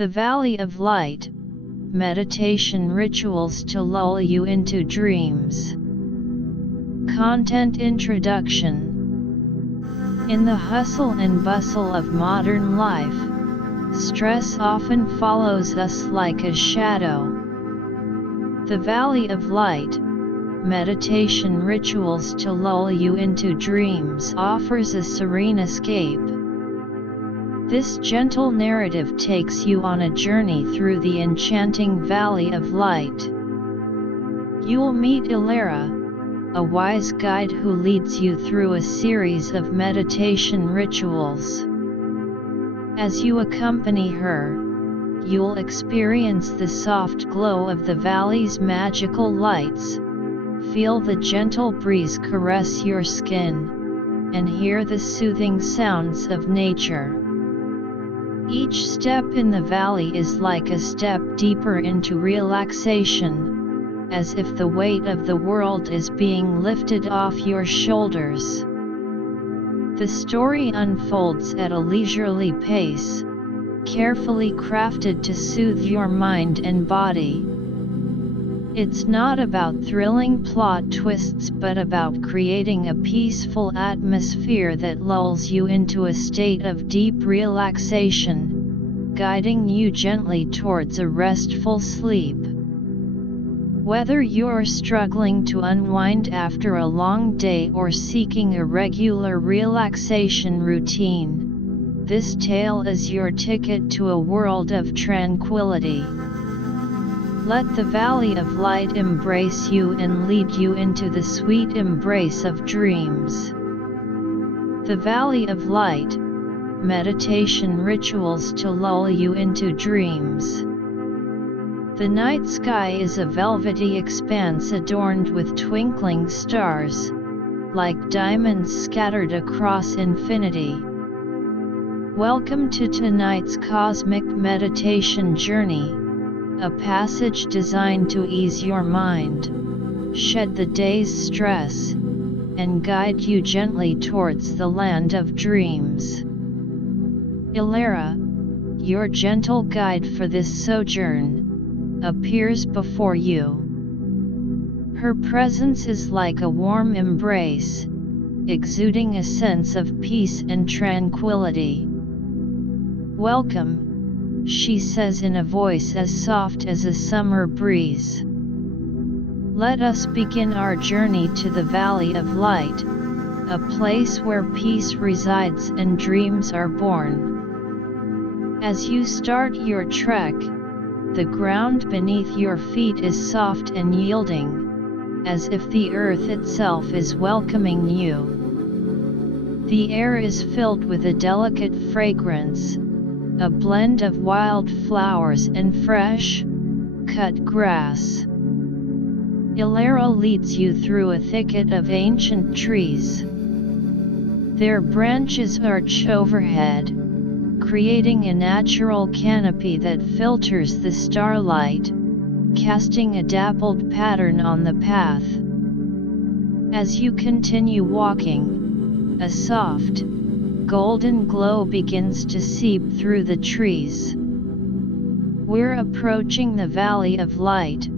The Valley of Light, meditation rituals to lull you into dreams. Content Introduction. In the hustle and bustle of modern life, stress often follows us like a shadow. The Valley of Light, meditation rituals to lull you into dreams offers a serene escape. This gentle narrative takes you on a journey through the enchanting Valley of Light. You'll meet Elara, a wise guide who leads you through a series of meditation rituals. As you accompany her, you'll experience the soft glow of the valley's magical lights, feel the gentle breeze caress your skin, and hear the soothing sounds of nature. Each step in the valley is like a step deeper into relaxation, as if the weight of the world is being lifted off your shoulders. The story unfolds at a leisurely pace, carefully crafted to soothe your mind and body. It's not about thrilling plot twists but about creating a peaceful atmosphere that lulls you into a state of deep relaxation, guiding you gently towards a restful sleep. Whether you're struggling to unwind after a long day or seeking a regular relaxation routine, this tale is your ticket to a world of tranquility. Let the Valley of Light embrace you and lead you into the sweet embrace of dreams. The Valley of Light, meditation rituals to lull you into dreams. The night sky is a velvety expanse adorned with twinkling stars, like diamonds scattered across infinity. Welcome to tonight's cosmic meditation journey, a passage designed to ease your mind, shed the day's stress, and guide you gently towards the land of dreams. Elara, your gentle guide for this sojourn, appears before you. Her presence is like a warm embrace, exuding a sense of peace and tranquility. Welcome, she says in a voice as soft as a summer breeze. Let us begin our journey to the Valley of Light, a place where peace resides and dreams are born. As you start your trek, the ground beneath your feet is soft and yielding, as if the earth itself is welcoming you. The air is filled with a delicate fragrance, a blend of wild flowers and fresh, cut grass. Elara leads you through a thicket of ancient trees. Their branches arch overhead, creating a natural canopy that filters the starlight, casting a dappled pattern on the path. As you continue walking, a soft, golden glow begins to seep through the trees. We're approaching the Valley of Light,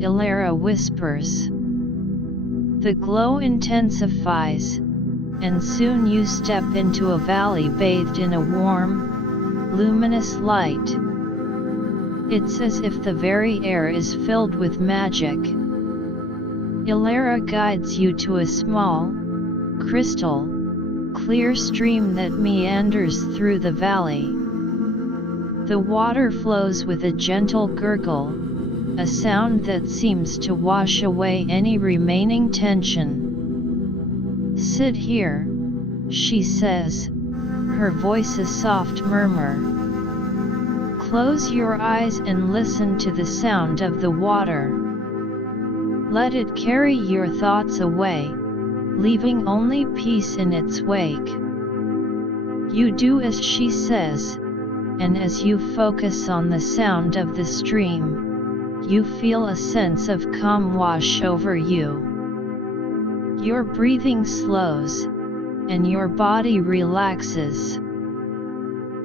Elara whispers. The glow intensifies, and soon you step into a valley bathed in a warm, luminous light. It's as if the very air is filled with magic. Elara guides you to a small, crystal, clear stream that meanders through the valley. The water flows with a gentle gurgle, a sound that seems to wash away any remaining tension. Sit here, she says, her voice a soft murmur. Close your eyes and listen to the sound of the water. Let it carry your thoughts away, leaving only peace in its wake. You do as she says, and as you focus on the sound of the stream, you feel a sense of calm wash over you. Your breathing slows, and your body relaxes.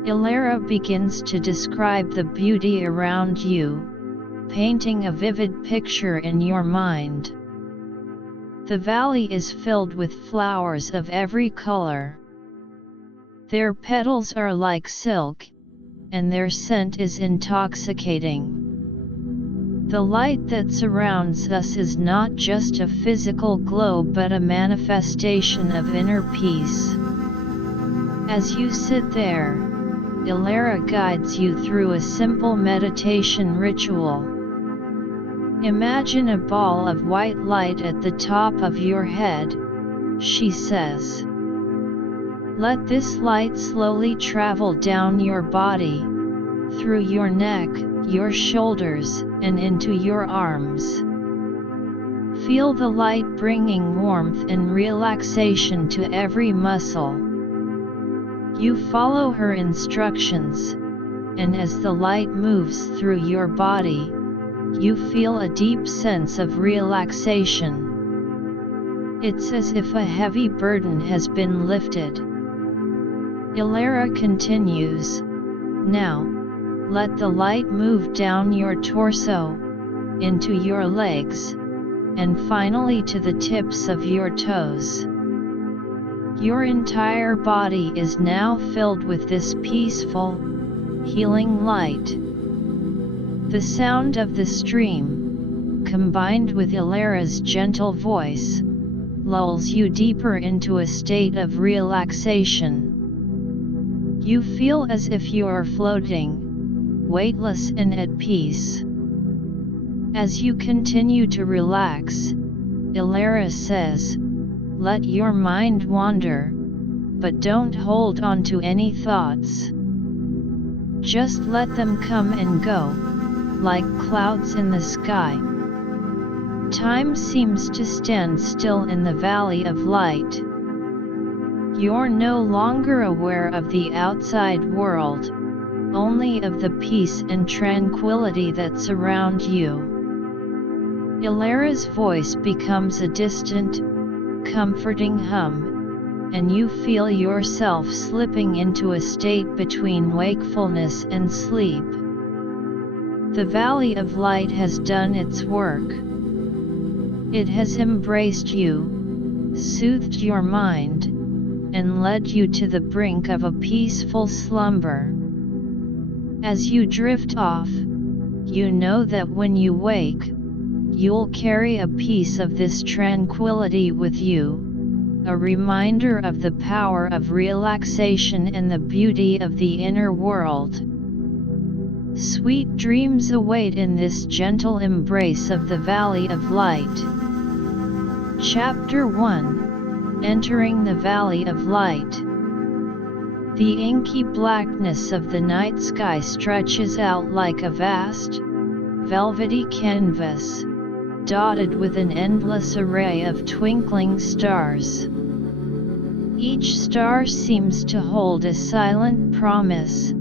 Elara begins to describe the beauty around you, painting a vivid picture in your mind. The valley is filled with flowers of every color. Their petals are like silk, and their scent is intoxicating. The light that surrounds us is not just a physical glow but a manifestation of inner peace. As you sit there, Elara guides you through a simple meditation ritual. Imagine a ball of white light at the top of your head, she says. Let this light slowly travel down your body, through your neck, your shoulders, and into your arms. Feel the light bringing warmth and relaxation to every muscle. You follow her instructions, and as the light moves through your body, you feel a deep sense of relaxation. It's as if a heavy burden has been lifted. Elara continues, now, let the light move down your torso, into your legs, and finally to the tips of your toes. Your entire body is now filled with this peaceful, healing light. The sound of the stream, combined with Elara's gentle voice, lulls you deeper into a state of relaxation. You feel as if you are floating, weightless and at peace. As you continue to relax, Elara says, let your mind wander, but don't hold on to any thoughts. Just let them come and go, like clouds in the sky. Time seems to stand still in the valley of light. You're no longer aware of the outside world, only of the peace and tranquility that surround you. Elara's voice becomes a distant, comforting hum, and you feel yourself slipping into a state between wakefulness and sleep. The Valley of Light has done its work. It has embraced you, soothed your mind, and led you to the brink of a peaceful slumber. As you drift off, you know that when you wake, you'll carry a piece of this tranquility with you, a reminder of the power of relaxation and the beauty of the inner world. Sweet dreams await in this gentle embrace of the Valley of Light. Chapter 1: Entering the Valley of Light. The inky blackness of the night sky stretches out like a vast, velvety canvas, dotted with an endless array of twinkling stars. Each star seems to hold a silent promise,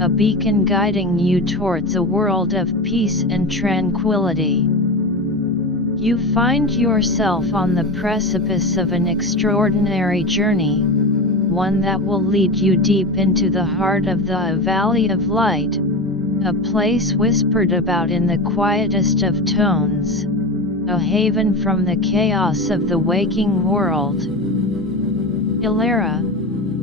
a beacon guiding you towards a world of peace and tranquility. You find yourself on the precipice of an extraordinary journey, one that will lead you deep into the heart of the Valley of Light, a place whispered about in the quietest of tones, a haven from the chaos of the waking world. Elara,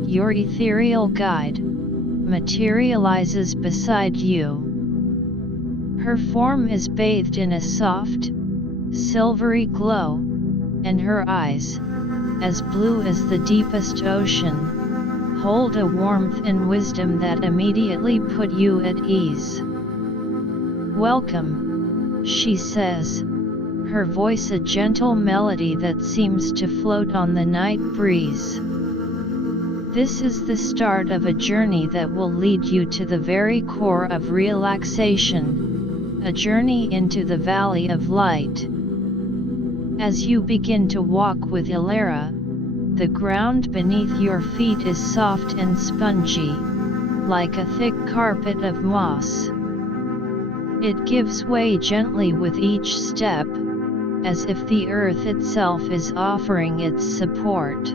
your ethereal guide, materializes beside you. Her form is bathed in a soft, silvery glow, and her eyes, as blue as the deepest ocean, hold a warmth and wisdom that immediately put you at ease. Welcome, she says, her voice a gentle melody that seems to float on the night breeze. This is the start of a journey that will lead you to the very core of relaxation, a journey into the Valley of Light. As you begin to walk with Elara, the ground beneath your feet is soft and spongy, like a thick carpet of moss. It gives way gently with each step, as if the earth itself is offering its support.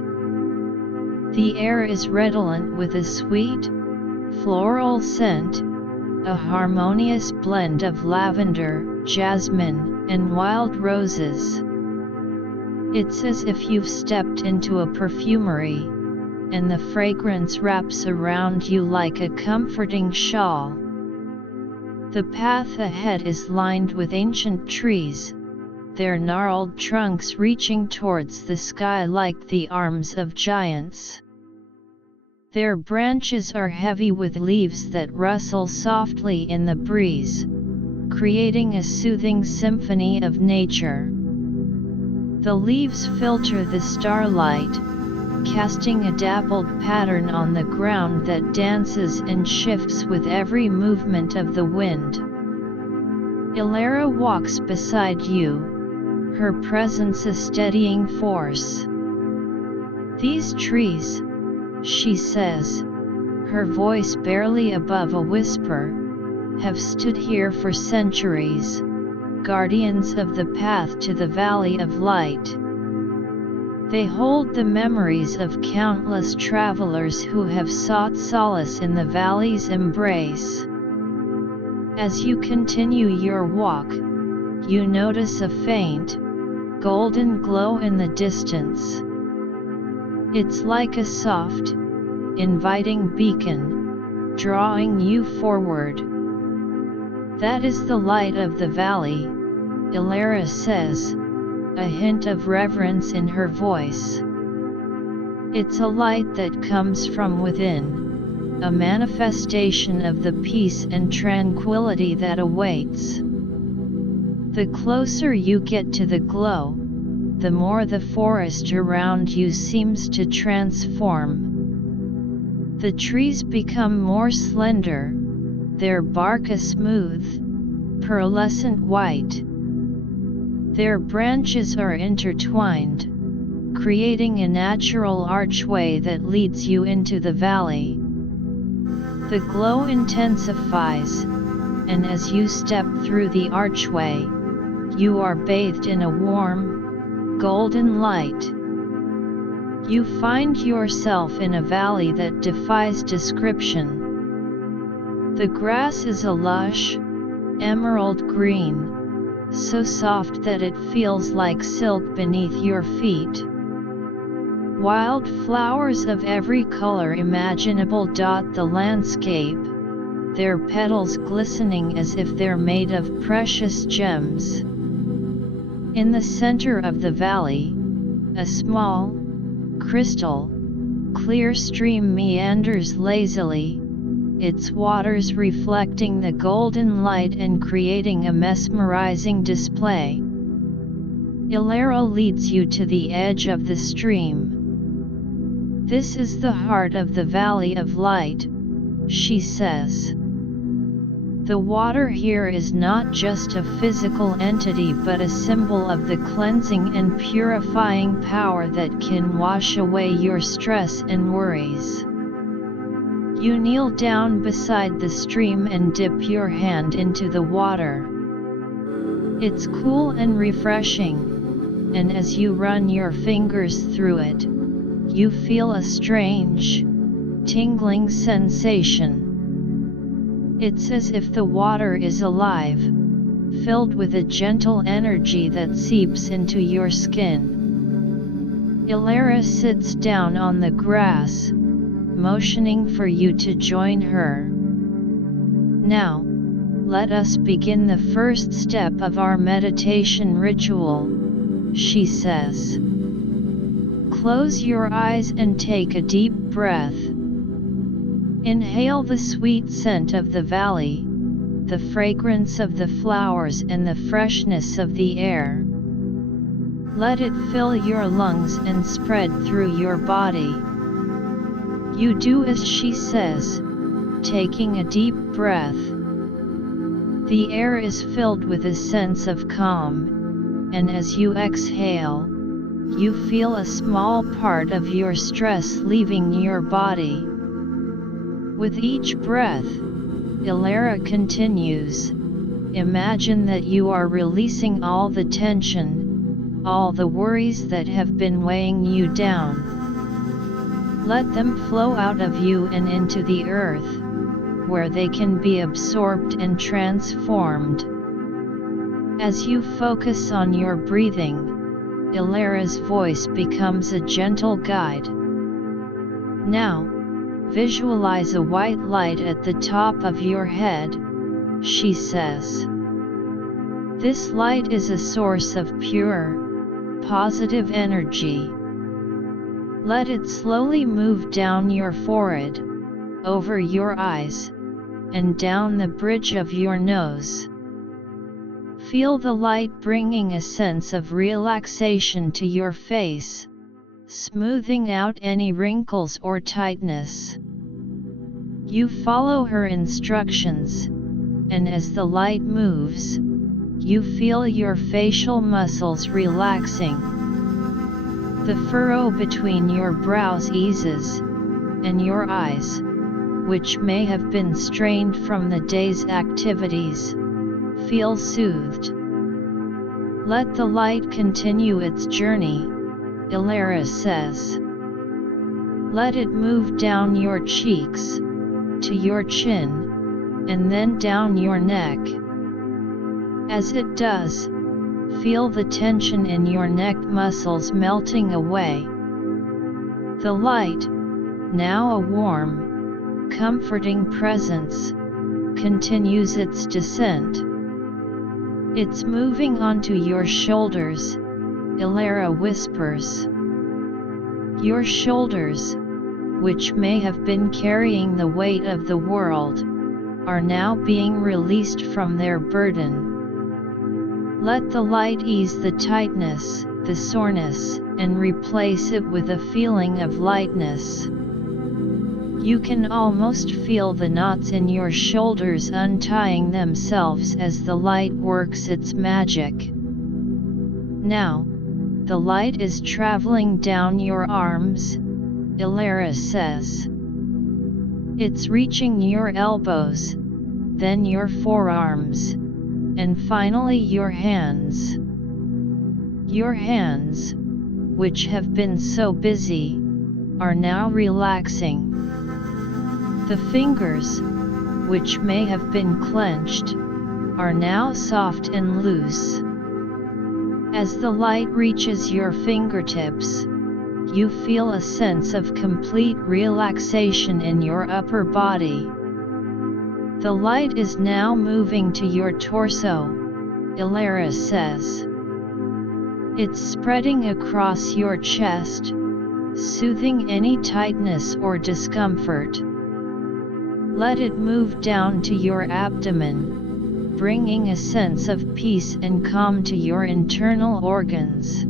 The air is redolent with a sweet, floral scent, a harmonious blend of lavender, jasmine, and wild roses. It's as if you've stepped into a perfumery, and the fragrance wraps around you like a comforting shawl. The path ahead is lined with ancient trees, their gnarled trunks reaching towards the sky like the arms of giants. Their branches are heavy with leaves that rustle softly in the breeze, creating a soothing symphony of nature. The leaves filter the starlight, casting a dappled pattern on the ground that dances and shifts with every movement of the wind. Elara walks beside you, her presence a steadying force. "These trees," she says, her voice barely above a whisper, "have stood here for centuries, guardians of the path to the Valley of Light. They hold the memories of countless travelers who have sought solace in the valley's embrace." As you continue your walk, you notice a faint, golden glow in the distance. It's like a soft, inviting beacon, drawing you forward. "That is the light of the valley," Elara says, a hint of reverence in her voice. "It's a light that comes from within, a manifestation of the peace and tranquility that awaits." The closer you get to the glow, the more the forest around you seems to transform. The trees become more slender, their bark a smooth, pearlescent white. Their branches are intertwined, creating a natural archway that leads you into the valley. The glow intensifies, and as you step through the archway, you are bathed in a warm, golden light. You find yourself in a valley that defies description. The grass is a lush, emerald green, so soft that it feels like silk beneath your feet. Wild flowers of every color imaginable dot the landscape, their petals glistening as if they're made of precious gems. In the center of the valley, a small, crystal clear stream meanders lazily, its waters reflecting the golden light and creating a mesmerizing display. Elara leads you to the edge of the stream. "This is the heart of the Valley of Light," she says. "The water here is not just a physical entity but a symbol of the cleansing and purifying power that can wash away your stress and worries." You kneel down beside the stream and dip your hand into the water. It's cool and refreshing, and as you run your fingers through it, you feel a strange, tingling sensation. It's as if the water is alive, filled with a gentle energy that seeps into your skin. Elara sits down on the grass, motioning for you to join her. "Now, let us begin the first step of our meditation ritual," she says. "Close your eyes and take a deep breath. Inhale the sweet scent of the valley, the fragrance of the flowers and the freshness of the air. Let it fill your lungs and spread through your body." You do as she says, taking a deep breath. The air is filled with a sense of calm, and as you exhale, you feel a small part of your stress leaving your body. With each breath, Elara continues, imagine that you are releasing all the tension, all the worries that have been weighing you down. Let them flow out of you and into the earth. where they can be absorbed and transformed. As you focus on your breathing, Elara's voice becomes a gentle guide. Now, visualize a white light at the top of your head, she says. This light is a source of pure, positive energy. Let it slowly move down your forehead, over your eyes, and down the bridge of your nose. Feel the light bringing a sense of relaxation to your face, smoothing out any wrinkles or tightness. You follow her instructions, and as the light moves, you feel your facial muscles relaxing. The furrow between your brows eases, and your eyes, which may have been strained from the day's activities, feel soothed. Let the light continue its journey, Elara says. Let it move down your cheeks, to your chin, and then down your neck. As it does, feel the tension in your neck muscles melting away. The light, now a warm, comforting presence, continues its descent. It's moving onto your shoulders, Elara whispers. Your shoulders, which may have been carrying the weight of the world, are now being released from their burden. Let the light ease the tightness, the soreness, and replace it with a feeling of lightness. You can almost feel the knots in your shoulders untying themselves as the light works its magic. Now, the light is traveling down your arms, Elara says. It's reaching your elbows, then your forearms, and finally your hands. Your hands, which have been so busy, are now relaxing. The fingers, which may have been clenched, are now soft and loose. As the light reaches your fingertips, you feel a sense of complete relaxation in your upper body. The light is now moving to your torso, Elara says. It's spreading across your chest, soothing any tightness or discomfort. Let it move down to your abdomen, bringing a sense of peace and calm to your internal organs.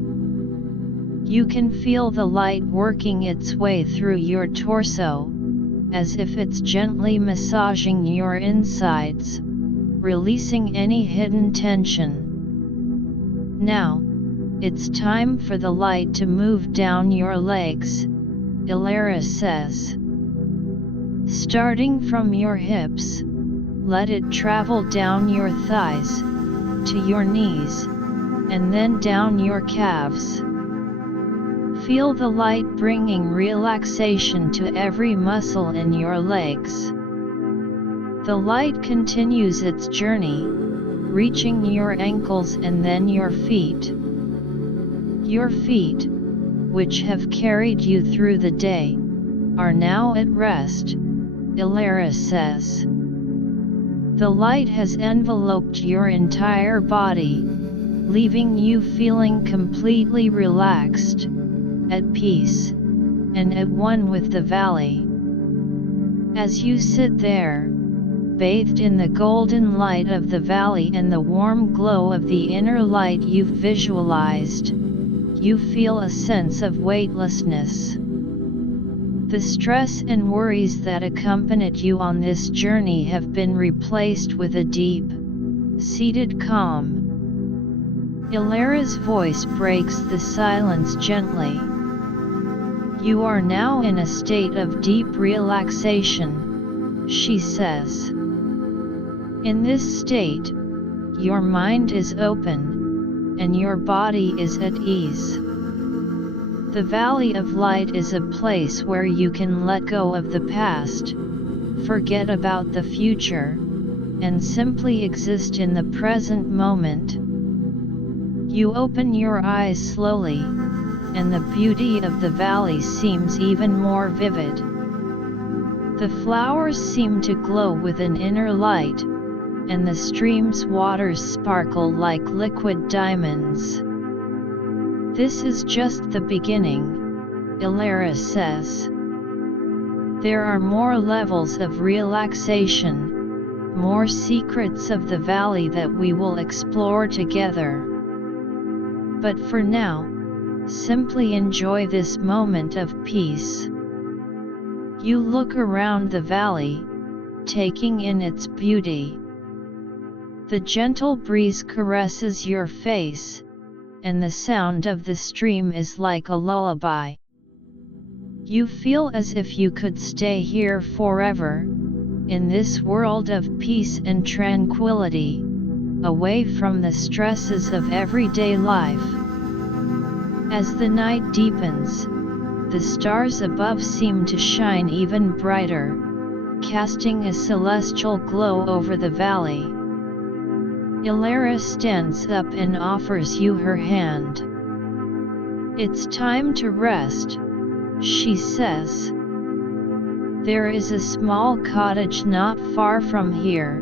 You can feel the light working its way through your torso, as if it's gently massaging your insides, releasing any hidden tension. Now, it's time for the light to move down your legs, Elara says. Starting from your hips, let it travel down your thighs, to your knees, and then down your calves. Feel the light bringing relaxation to every muscle in your legs. The light continues its journey, reaching your ankles and then your feet. Your feet, which have carried you through the day, are now at rest, Elara says. The light has enveloped your entire body, leaving you feeling completely relaxed, at peace, and at one with the valley. As you sit there, bathed in the golden light of the valley and the warm glow of the inner light you've visualized, you feel a sense of weightlessness. The stress and worries that accompanied you on this journey have been replaced with a deep, seated calm. Elara's voice breaks the silence gently. You are now in a state of deep relaxation, she says. In this state, your mind is open, and your body is at ease. The Valley of Light is a place where you can let go of the past, forget about the future, and simply exist in the present moment. You open your eyes slowly, and the beauty of the valley seems even more vivid. The flowers seem to glow with an inner light, and the stream's waters sparkle like liquid diamonds. This is just the beginning, Elara says. There are more levels of relaxation, more secrets of the valley that we will explore together. But for now, simply enjoy this moment of peace. You look around the valley, taking in its beauty. The gentle breeze caresses your face, and the sound of the stream is like a lullaby. You feel as if you could stay here forever, in this world of peace and tranquility, away from the stresses of everyday life. As the night deepens, the stars above seem to shine even brighter, casting a celestial glow over the valley. Elara stands up and offers you her hand. It's time to rest, she says. There is a small cottage not far from here,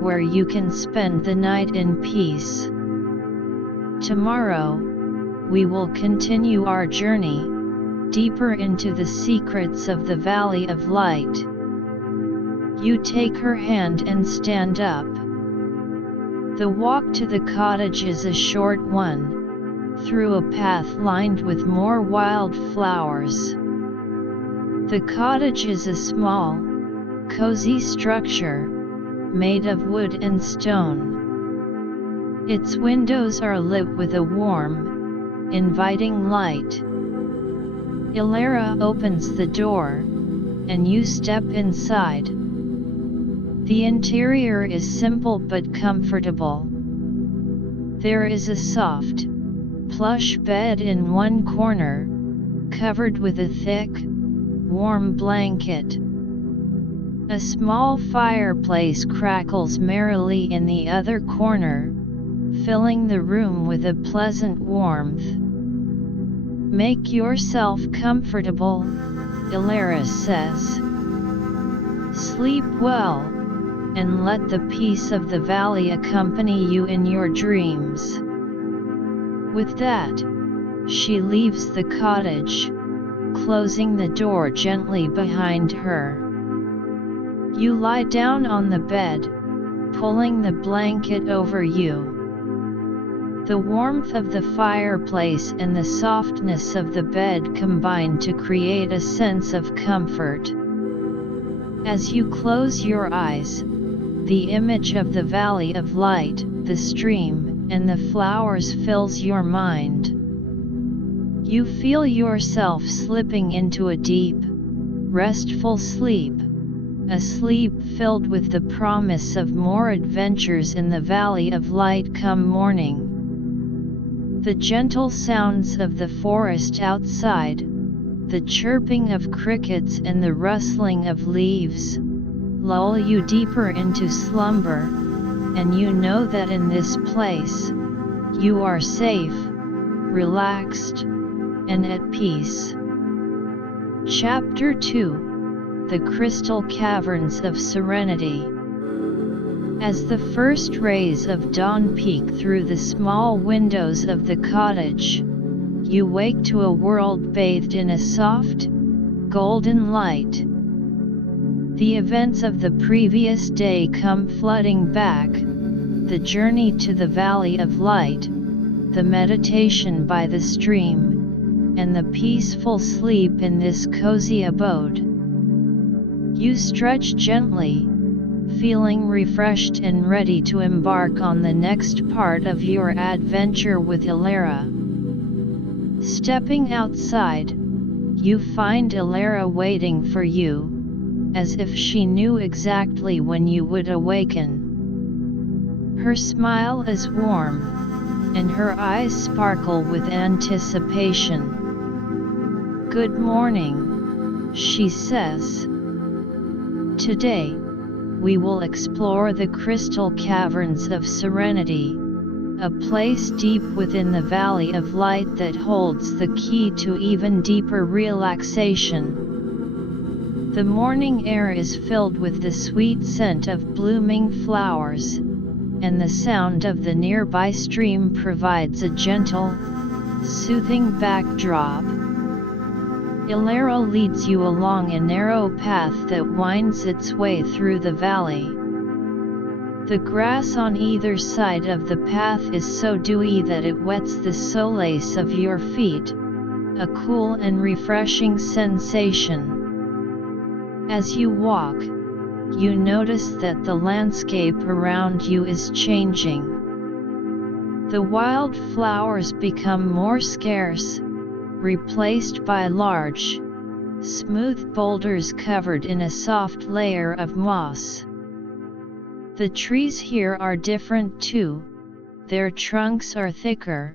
where you can spend the night in peace. Tomorrow, we will continue our journey, deeper into the secrets of the Valley of Light. You take her hand and stand up. The walk to the cottage is a short one, through a path lined with more wild flowers. The cottage is a small, cozy structure, made of wood and stone. Its windows are lit with a warm, inviting light. Elara opens the door, and you step inside. The interior is simple but comfortable. There is a soft, plush bed in one corner, covered with a thick, warm blanket. A small fireplace crackles merrily in the other corner, filling the room with a pleasant warmth. Make yourself comfortable, Elara says. Sleep well, and let the peace of the valley accompany you in your dreams. With that, she leaves the cottage, closing the door gently behind her. You lie down on the bed, pulling the blanket over you. The warmth of the fireplace and the softness of the bed combine to create a sense of comfort. As you close your eyes, the image of the Valley of Light, the stream, and the flowers fills your mind. You feel yourself slipping into a deep, restful sleep, a sleep filled with the promise of more adventures in the Valley of Light come morning. The gentle sounds of the forest outside, the chirping of crickets and the rustling of leaves, lull you deeper into slumber, and you know that in this place, you are safe, relaxed, and at peace. Chapter 2: The Crystal Caverns of Serenity. As the first rays of dawn peek through the small windows of the cottage, you wake to a world bathed in a soft, golden light. The events of the previous day come flooding back, the journey to the Valley of Light, the meditation by the stream, and the peaceful sleep in this cozy abode. You stretch gently, feeling refreshed and ready to embark on the next part of your adventure with Elara. Stepping outside, you find Elara waiting for you, as if she knew exactly when you would awaken. Her smile is warm, and her eyes sparkle with anticipation. "Good morning," she says. Today, we will explore the crystal caverns of serenity, a place deep within the valley of light that holds the key to even deeper relaxation. The morning air is filled with the sweet scent of blooming flowers, and the sound of the nearby stream provides a gentle, soothing backdrop. Elara leads you along a narrow path that winds its way through the valley. The grass on either side of the path is so dewy that it wets the soles of your feet, a cool and refreshing sensation. As you walk, you notice that the landscape around you is changing. The wild flowers become more scarce, replaced by large, smooth boulders covered in a soft layer of moss. The trees here are different too. Their trunks are thicker,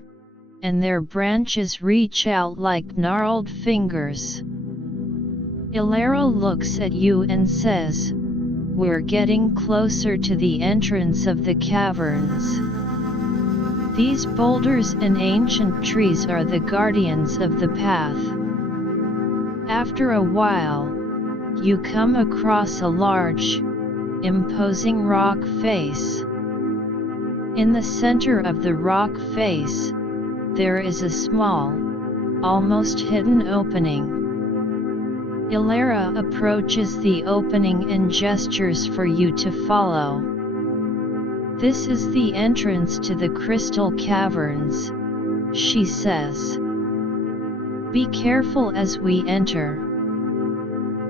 and their branches reach out like gnarled fingers. Elara looks at you and says, "We're getting closer to the entrance of the caverns." These boulders and ancient trees are the guardians of the path. After a while, you come across a large, imposing rock face. In the center of the rock face, there is a small, almost hidden opening. Elara approaches the opening and gestures for you to follow. "This is the entrance to the crystal caverns," she says. "Be careful as we enter.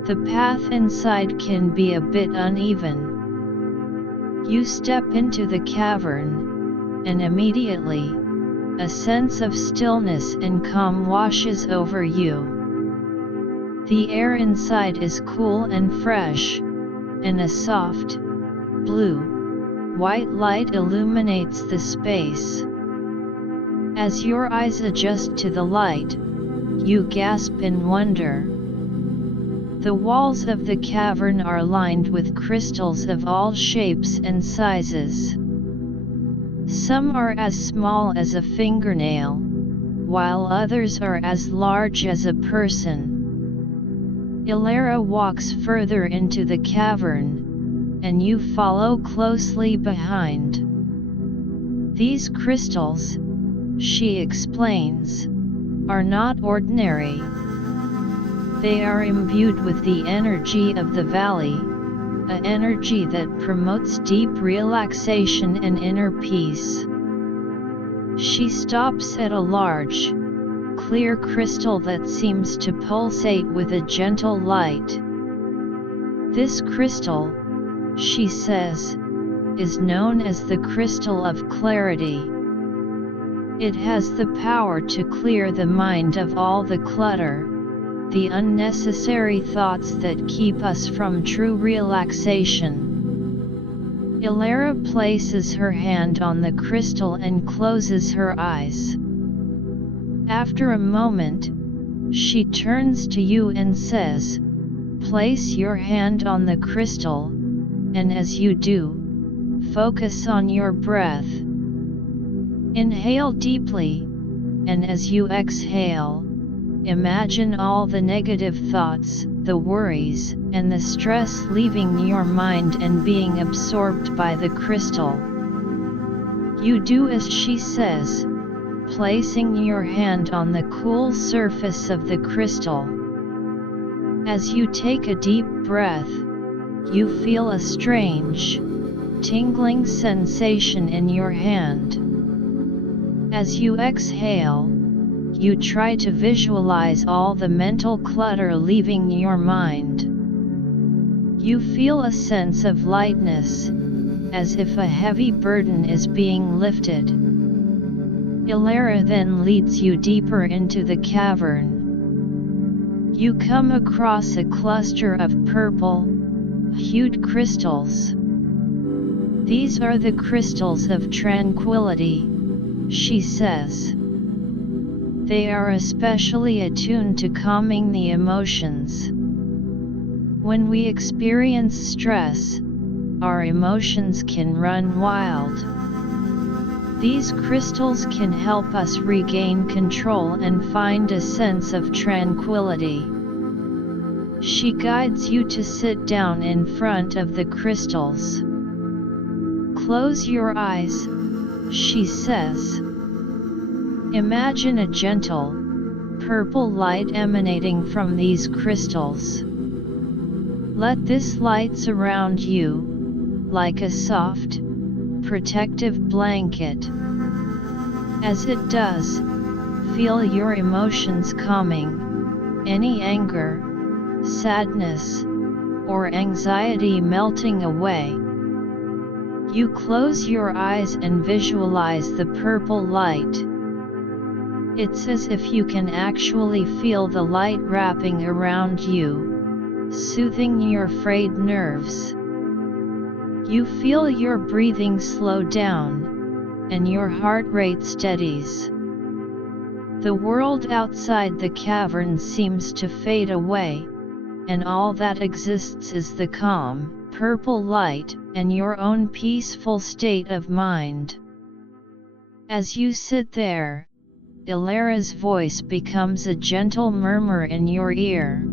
The path inside can be a bit uneven." You step into the cavern, and immediately, a sense of stillness and calm washes over you. The air inside is cool and fresh, and a soft, blue-white light illuminates the space. As your eyes adjust to the light, you gasp in wonder. The walls of the cavern are lined with crystals of all shapes and sizes. Some are as small as a fingernail, while others are as large as a person. Elara walks further into the cavern, and you follow closely behind. "These crystals," she explains, "are not ordinary. They are imbued with the energy of the valley, an energy that promotes deep relaxation and inner peace." She stops at a large, clear crystal that seems to pulsate with a gentle light. "This crystal," she says, "is known as the crystal of clarity. It has the power to clear the mind of all the clutter, the unnecessary thoughts that keep us from true relaxation." Elara places her hand on the crystal and closes her eyes. After a moment, she turns to you and says, "Place your hand on the crystal, and as you do, focus on your breath. Inhale deeply, and as you exhale, imagine all the negative thoughts, the worries, and the stress leaving your mind and being absorbed by the crystal." You do as she says, placing your hand on the cool surface of the crystal. As you take a deep breath, you feel a strange, tingling sensation in your hand. As you exhale, you try to visualize all the mental clutter leaving your mind. You feel a sense of lightness, as if a heavy burden is being lifted. Elara then leads you deeper into the cavern. You come across a cluster of purple-hued crystals. "These are the crystals of tranquility," she says. "They are especially attuned to calming the emotions. When we experience stress, our emotions can run wild. These crystals can help us regain control and find a sense of tranquility. She guides you to sit down in front of the crystals. Close your eyes, she says. Imagine a gentle, purple light emanating from these crystals. Let this light surround you, like a soft, protective blanket. As it does, feel your emotions calming, any anger, sadness, or anxiety melting away. You close your eyes and visualize the purple light. It's as if you can actually feel the light wrapping around you, soothing your frayed nerves. You feel your breathing slow down, and your heart rate steadies. The world outside the cavern seems to fade away, and all that exists is the calm, purple light, and your own peaceful state of mind. As you sit there, Elara's voice becomes a gentle murmur in your ear.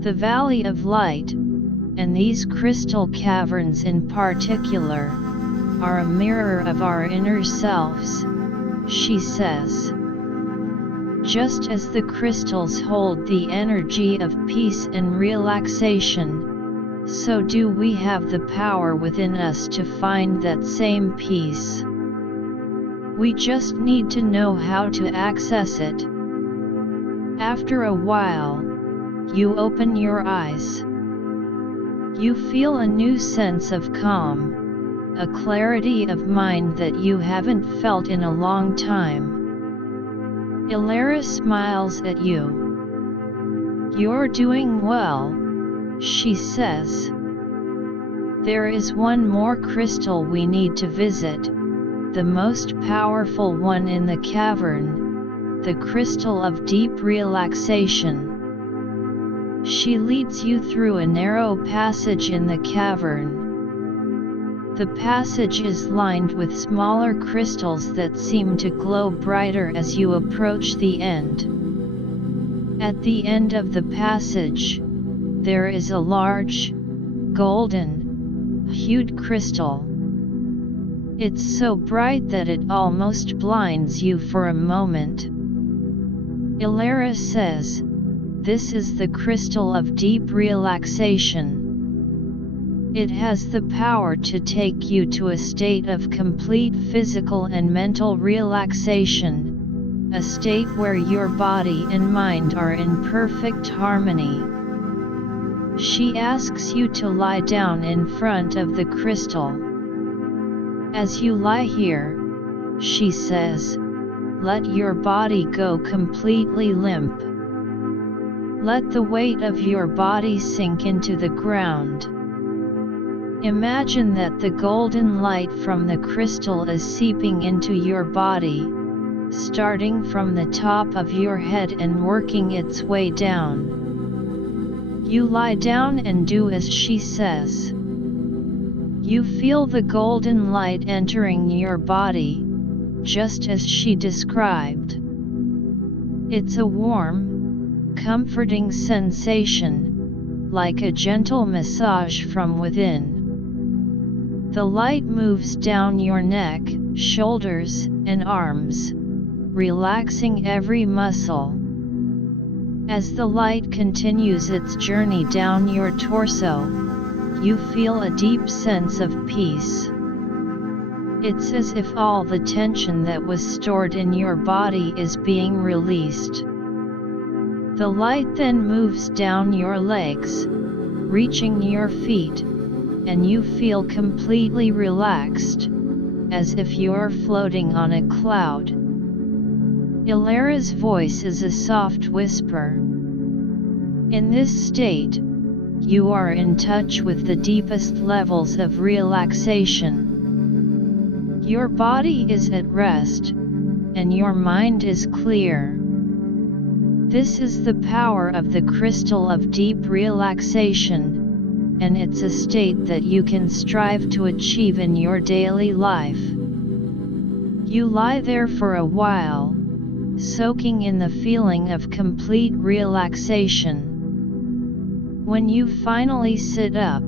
The Valley of Light, and these crystal caverns in particular, are a mirror of our inner selves, she says. Just as the crystals hold the energy of peace and relaxation, so do we have the power within us to find that same peace. We just need to know how to access it. After a while, you open your eyes. You feel a new sense of calm, a clarity of mind that you haven't felt in a long time. Elara smiles at you. You're doing well, she says. There is one more crystal we need to visit, the most powerful one in the cavern, the crystal of deep relaxation. She leads you through a narrow passage in the cavern. The passage is lined with smaller crystals that seem to glow brighter as you approach the end. At the end of the passage, there is a large, golden, hued crystal. It's so bright that it almost blinds you for a moment. Elara says, "This is the crystal of deep relaxation. It has the power to take you to a state of complete physical and mental relaxation, a state where your body and mind are in perfect harmony." She asks you to lie down in front of the crystal. As you lie here, she says, let your body go completely limp. Let the weight of your body sink into the ground. Imagine that the golden light from the crystal is seeping into your body, starting from the top of your head and working its way down. You lie down and do as she says. You feel the golden light entering your body, just as she described. It's a warm, comforting sensation, like a gentle massage from within. The light moves down your neck, shoulders, and arms, relaxing every muscle. As the light continues its journey down your torso, you feel a deep sense of peace. It's as if all the tension that was stored in your body is being released. The light then moves down your legs, reaching your feet, and you feel completely relaxed, as if you're floating on a cloud. Elara's voice is a soft whisper. In this state, you are in touch with the deepest levels of relaxation. Your body is at rest, and your mind is clear. This is the power of the crystal of deep relaxation, and it's a state that you can strive to achieve in your daily life. You lie there for a while, soaking in the feeling of complete relaxation. When you finally sit up,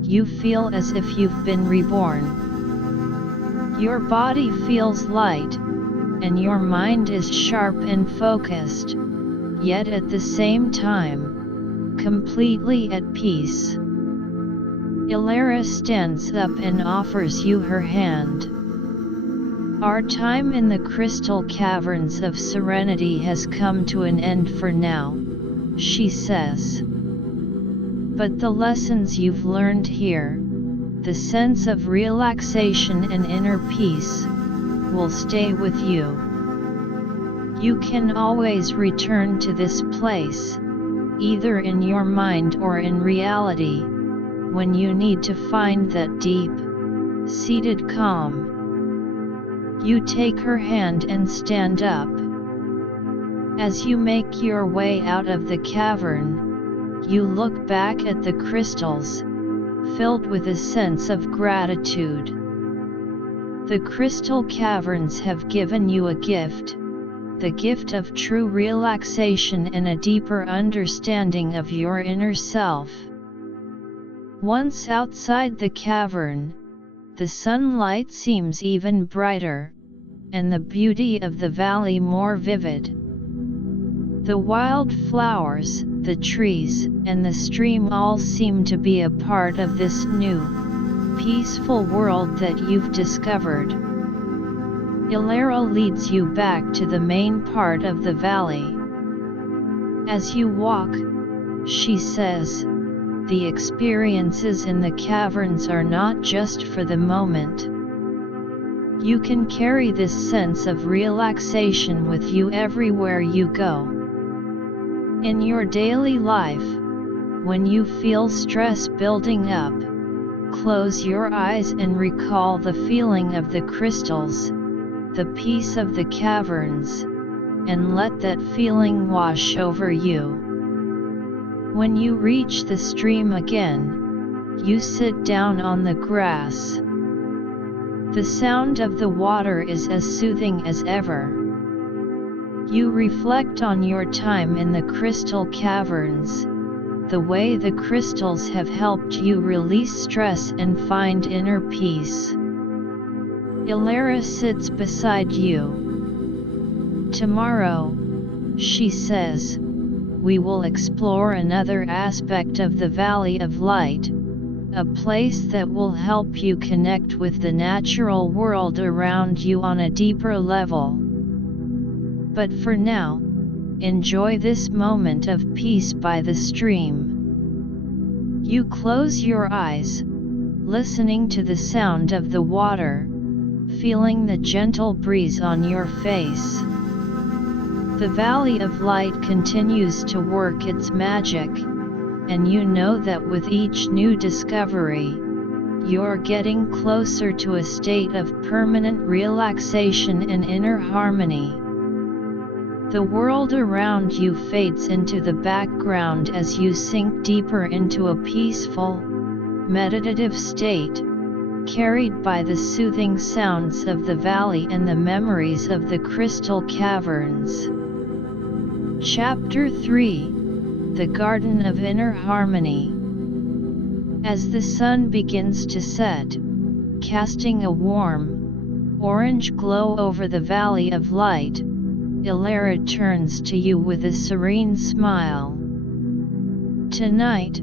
you feel as if you've been reborn. Your body feels light, and your mind is sharp and focused, yet at the same time, completely at peace. Elara stands up and offers you her hand. Our time in the crystal caverns of serenity has come to an end for now, she says. But the lessons you've learned here, the sense of relaxation and inner peace, will stay with you. You can always return to this place, either in your mind or in reality, when you need to find that deep, seated calm. You take her hand and stand up. As you make your way out of the cavern, you look back at the crystals, filled with a sense of gratitude. The crystal caverns have given you a gift, the gift of true relaxation and a deeper understanding of your inner self. Once outside the cavern, the sunlight seems even brighter, and the beauty of the valley more vivid. The wild flowers, the trees, and the stream all seem to be a part of this new, peaceful world that you've discovered. Elara leads you back to the main part of the valley. As you walk, she says, the experiences in the caverns are not just for the moment. You can carry this sense of relaxation with you everywhere you go. In your daily life, when you feel stress building up, close your eyes and recall the feeling of the crystals, the peace of the caverns, and let that feeling wash over you. When you reach the stream again, you sit down on the grass. The sound of the water is as soothing as ever. You reflect on your time in the crystal caverns, the way the crystals have helped you release stress and find inner peace. Elara sits beside you. Tomorrow, she says, we will explore another aspect of the Valley of Light, a place that will help you connect with the natural world around you on a deeper level. But for now, enjoy this moment of peace by the stream. You close your eyes, listening to the sound of the water, feeling the gentle breeze on your face. The Valley of Light continues to work its magic, and you know that with each new discovery, you're getting closer to a state of permanent relaxation and inner harmony. The world around you fades into the background as you sink deeper into a peaceful, meditative state, carried by the soothing sounds of the valley and the memories of the crystal caverns. Chapter 3: The Garden of Inner Harmony. As the sun begins to set, casting a warm, orange glow over the Valley of Light, Elara turns to you with a serene smile. Tonight,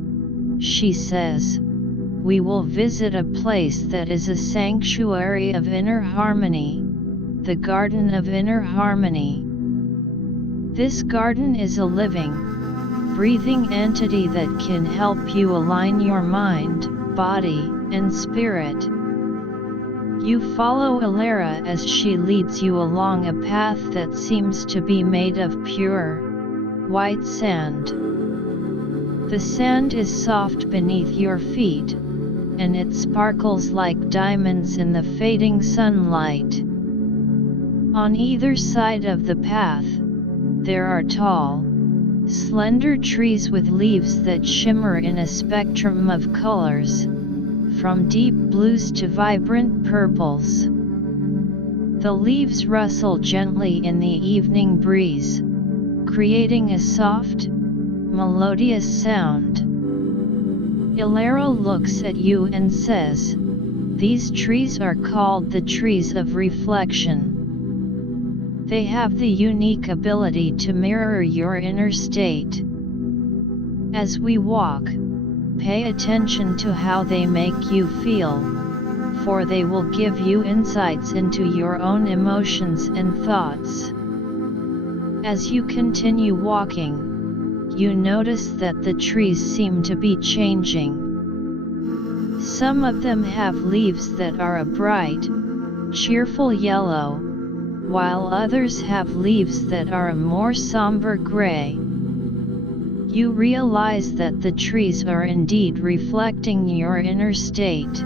she says, we will visit a place that is a sanctuary of inner harmony, the Garden of Inner Harmony. This garden is a living, breathing entity that can help you align your mind, body, and spirit. You follow Elara as she leads you along a path that seems to be made of pure, white sand. The sand is soft beneath your feet, and it sparkles like diamonds in the fading sunlight. On either side of the path, There are tall, slender trees with leaves that shimmer in a spectrum of colors, from deep blues to vibrant purples. The leaves rustle gently in the evening breeze, creating a soft, melodious sound. Elara looks at you and says, "These trees are called the trees of reflection. They have the unique ability to mirror your inner state. As we walk, pay attention to how they make you feel, for they will give you insights into your own emotions and thoughts." As you continue walking, you notice that the trees seem to be changing. Some of them have leaves that are a bright, cheerful yellow, while others have leaves that are a more somber gray. You realize that the trees are indeed reflecting your inner state.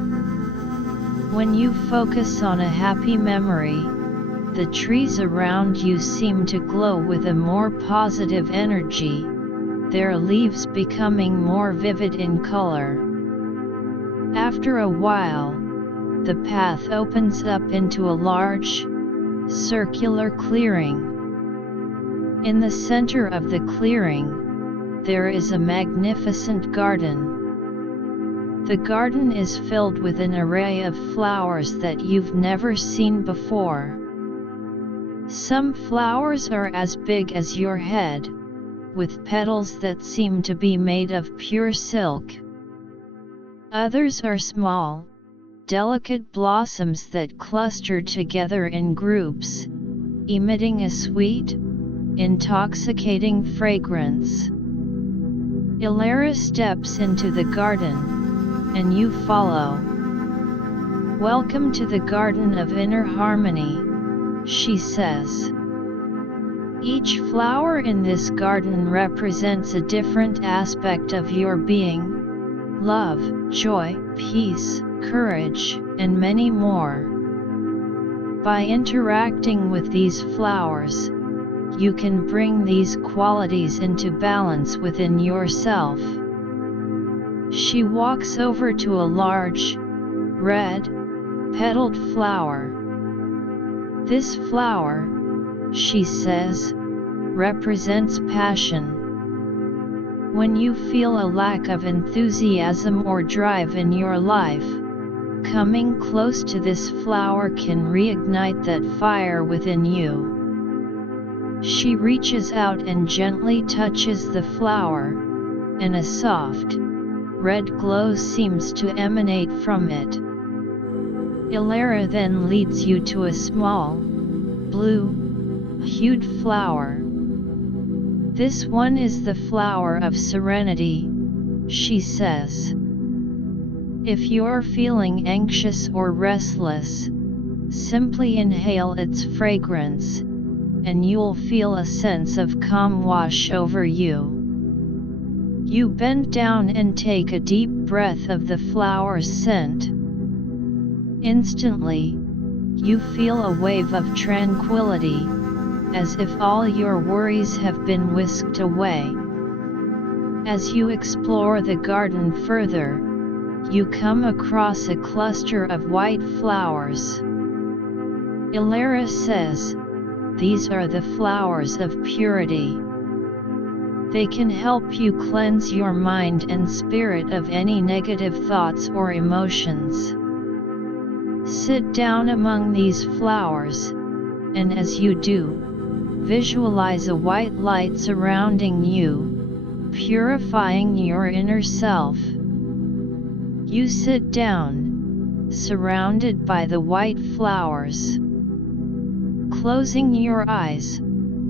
When you focus on a happy memory, the trees around you seem to glow with a more positive energy, their leaves becoming more vivid in color. After a while, the path opens up into a large, circular clearing. In the center of the clearing, there is a magnificent garden. The garden is filled with an array of flowers that you've never seen before. Some flowers are as big as your head, with petals that seem to be made of pure silk. Others are small, delicate blossoms that cluster together in groups, emitting a sweet, intoxicating fragrance. Elara steps into the garden, and you follow. "Welcome to the Garden of Inner Harmony," she says. "Each flower in this garden represents a different aspect of your being: love, joy, peace, courage, and many more. By interacting with these flowers, you can bring these qualities into balance within yourself." She walks over to a large, red, petaled flower. "This flower," she says, "represents passion. When you feel a lack of enthusiasm or drive in your life, coming close to this flower can reignite that fire within you." She reaches out and gently touches the flower, and a soft, red glow seems to emanate from it. Elara then leads you to a small, blue-hued flower. "This one is the flower of serenity," she says. "If you're feeling anxious or restless, simply inhale its fragrance, and you'll feel a sense of calm wash over you." You bend down and take a deep breath of the flower's scent. Instantly, you feel a wave of tranquility, as if all your worries have been whisked away. As you explore the garden further, you come across a cluster of white flowers. Elara says, "These are the flowers of purity. They can help you cleanse your mind and spirit of any negative thoughts or emotions. Sit down among these flowers, and as you do, visualize a white light surrounding you, purifying your inner self." You sit down, surrounded by the white flowers. Closing your eyes,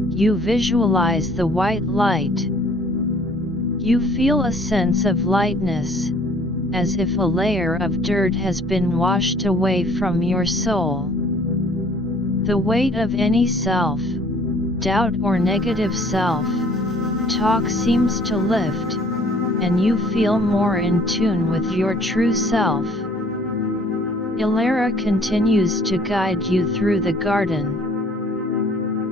you visualize the white light. You feel a sense of lightness, as if a layer of dirt has been washed away from your soul. The weight of any self-doubt or negative self-talk seems to lift, and you feel more in tune with your true self. Elara continues to guide you through the garden.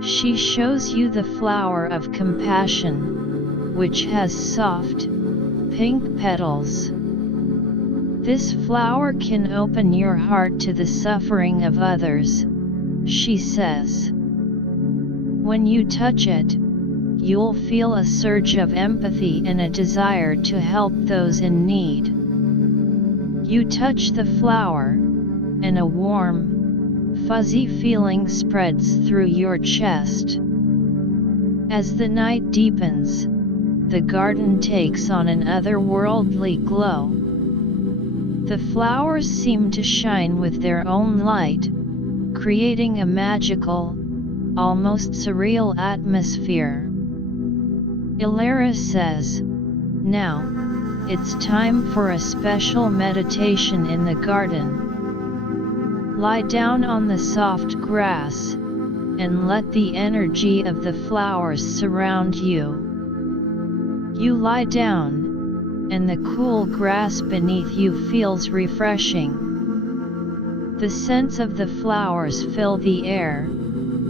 She shows you the flower of compassion, which has soft, pink petals. This flower can open your heart to the suffering of others, she says. When you touch it, you'll feel a surge of empathy and a desire to help those in need. You touch the flower, and a warm, fuzzy feeling spreads through your chest. As the night deepens, the garden takes on an otherworldly glow. The flowers seem to shine with their own light, creating a magical, almost surreal atmosphere. Elara says, "Now, it's time for a special meditation in the garden. Lie down on the soft grass, and let the energy of the flowers surround you." You lie down, and the cool grass beneath you feels refreshing. The scents of the flowers fill the air,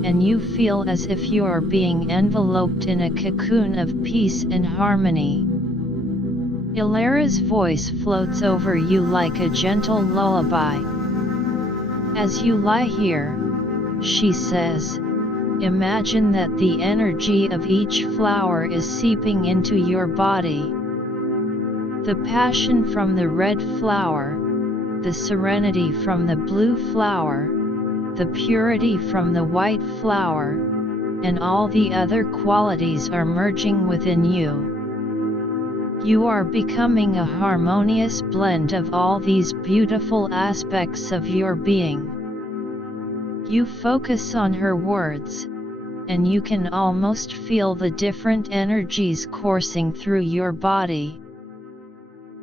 and you feel as if you are being enveloped in a cocoon of peace and harmony. Elara's voice floats over you like a gentle lullaby. As you lie here, she says, imagine that the energy of each flower is seeping into your body. The passion from the red flower, the serenity from the blue flower, the purity from the white flower, and all the other qualities are merging within you. You are becoming a harmonious blend of all these beautiful aspects of your being. You focus on her words, and you can almost feel the different energies coursing through your body.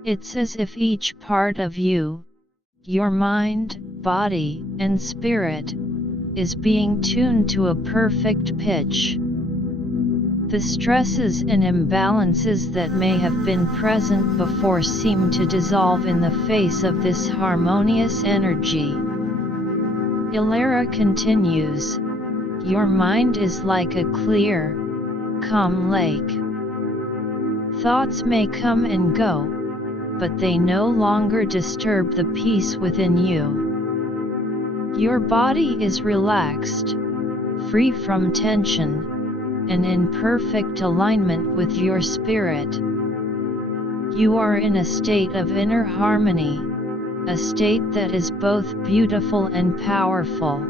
It's as if each part of you, your mind, body, and spirit, is being tuned to a perfect pitch. The stresses and imbalances that may have been present before seem to dissolve in the face of this harmonious energy. Elara continues, your mind is like a clear, calm lake. Thoughts may come and go, but they no longer disturb the peace within you. Your body is relaxed, free from tension, and in perfect alignment with your spirit. You are in a state of inner harmony, a state that is both beautiful and powerful.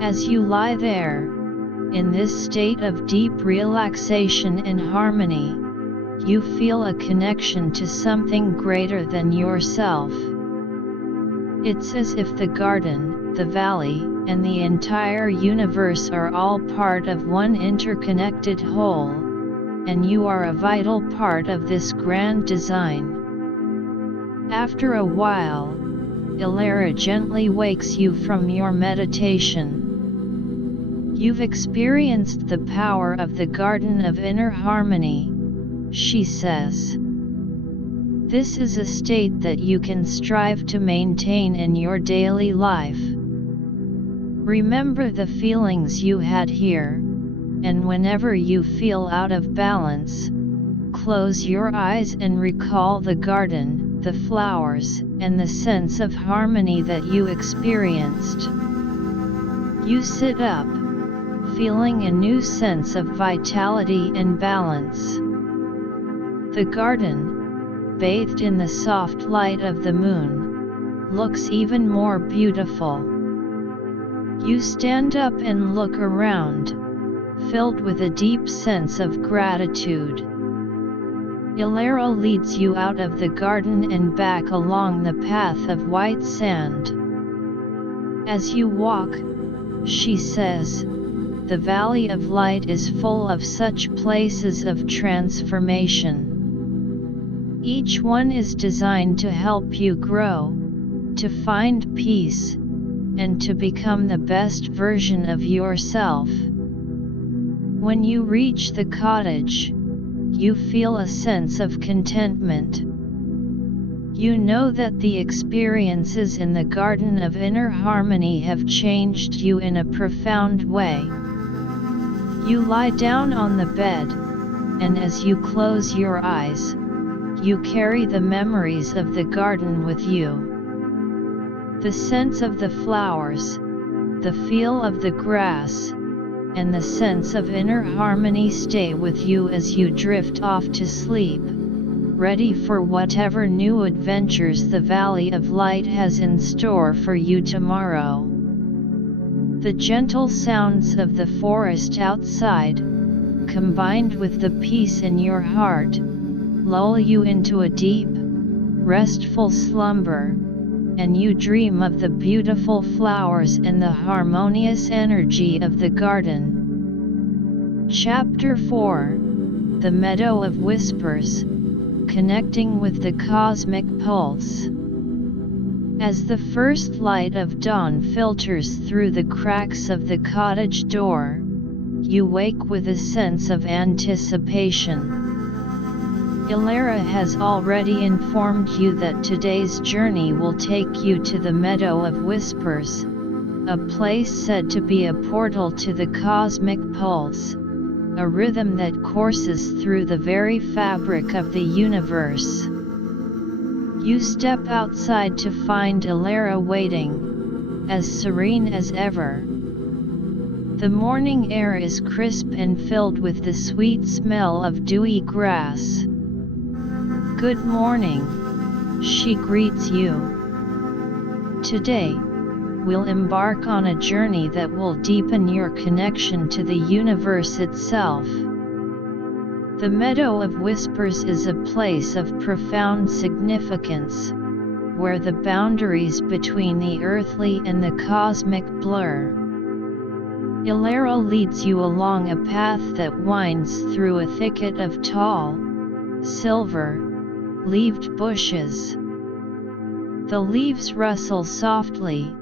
As you lie there, in this state of deep relaxation and harmony, you feel a connection to something greater than yourself. It's as if the garden, the valley, and the entire universe are all part of one interconnected whole, and you are a vital part of this grand design. After a while, Elara gently wakes you from your meditation. You've experienced the power of the garden of inner harmony, she says. This is a state that you can strive to maintain in your daily life. Remember the feelings you had here, and whenever you feel out of balance, close your eyes and recall the garden, the flowers, and the sense of harmony that you experienced. You sit up, feeling a new sense of vitality and balance. The garden, bathed in the soft light of the moon, looks even more beautiful. You stand up and look around, filled with a deep sense of gratitude. Elara leads you out of the garden and back along the path of white sand. As you walk, she says, the Valley of Light is full of such places of transformation. Each one is designed to help you grow, to find peace, and to become the best version of yourself. When you reach the cottage, you feel a sense of contentment. You know that the experiences in the garden of inner harmony have changed you in a profound way, You lie down on the bed, and as you close your eyes, you carry the memories of the garden with you. The sense of the flowers, the feel of the grass, and the sense of inner harmony stay with you as you drift off to sleep, ready for whatever new adventures the Valley of Light has in store for you tomorrow. The gentle sounds of the forest outside, combined with the peace in your heart, lull you into a deep, restful slumber, and you dream of the beautiful flowers and the harmonious energy of the garden. Chapter 4: The Meadow of Whispers, Connecting with the Cosmic Pulse. As the first light of dawn filters through the cracks of the cottage door, you wake with a sense of anticipation. Elara has already informed you that today's journey will take you to the Meadow of Whispers, a place said to be a portal to the cosmic pulse, a rhythm that courses through the very fabric of the universe. You step outside to find Elara waiting, as serene as ever. The morning air is crisp and filled with the sweet smell of dewy grass. "Good morning," she greets you. "Today, we'll embark on a journey that will deepen your connection to the universe itself." The Meadow of Whispers is a place of profound significance, where the boundaries between the earthly and the cosmic blur. Elara leads you along a path that winds through a thicket of tall, silver-leaved bushes. The leaves rustle softly,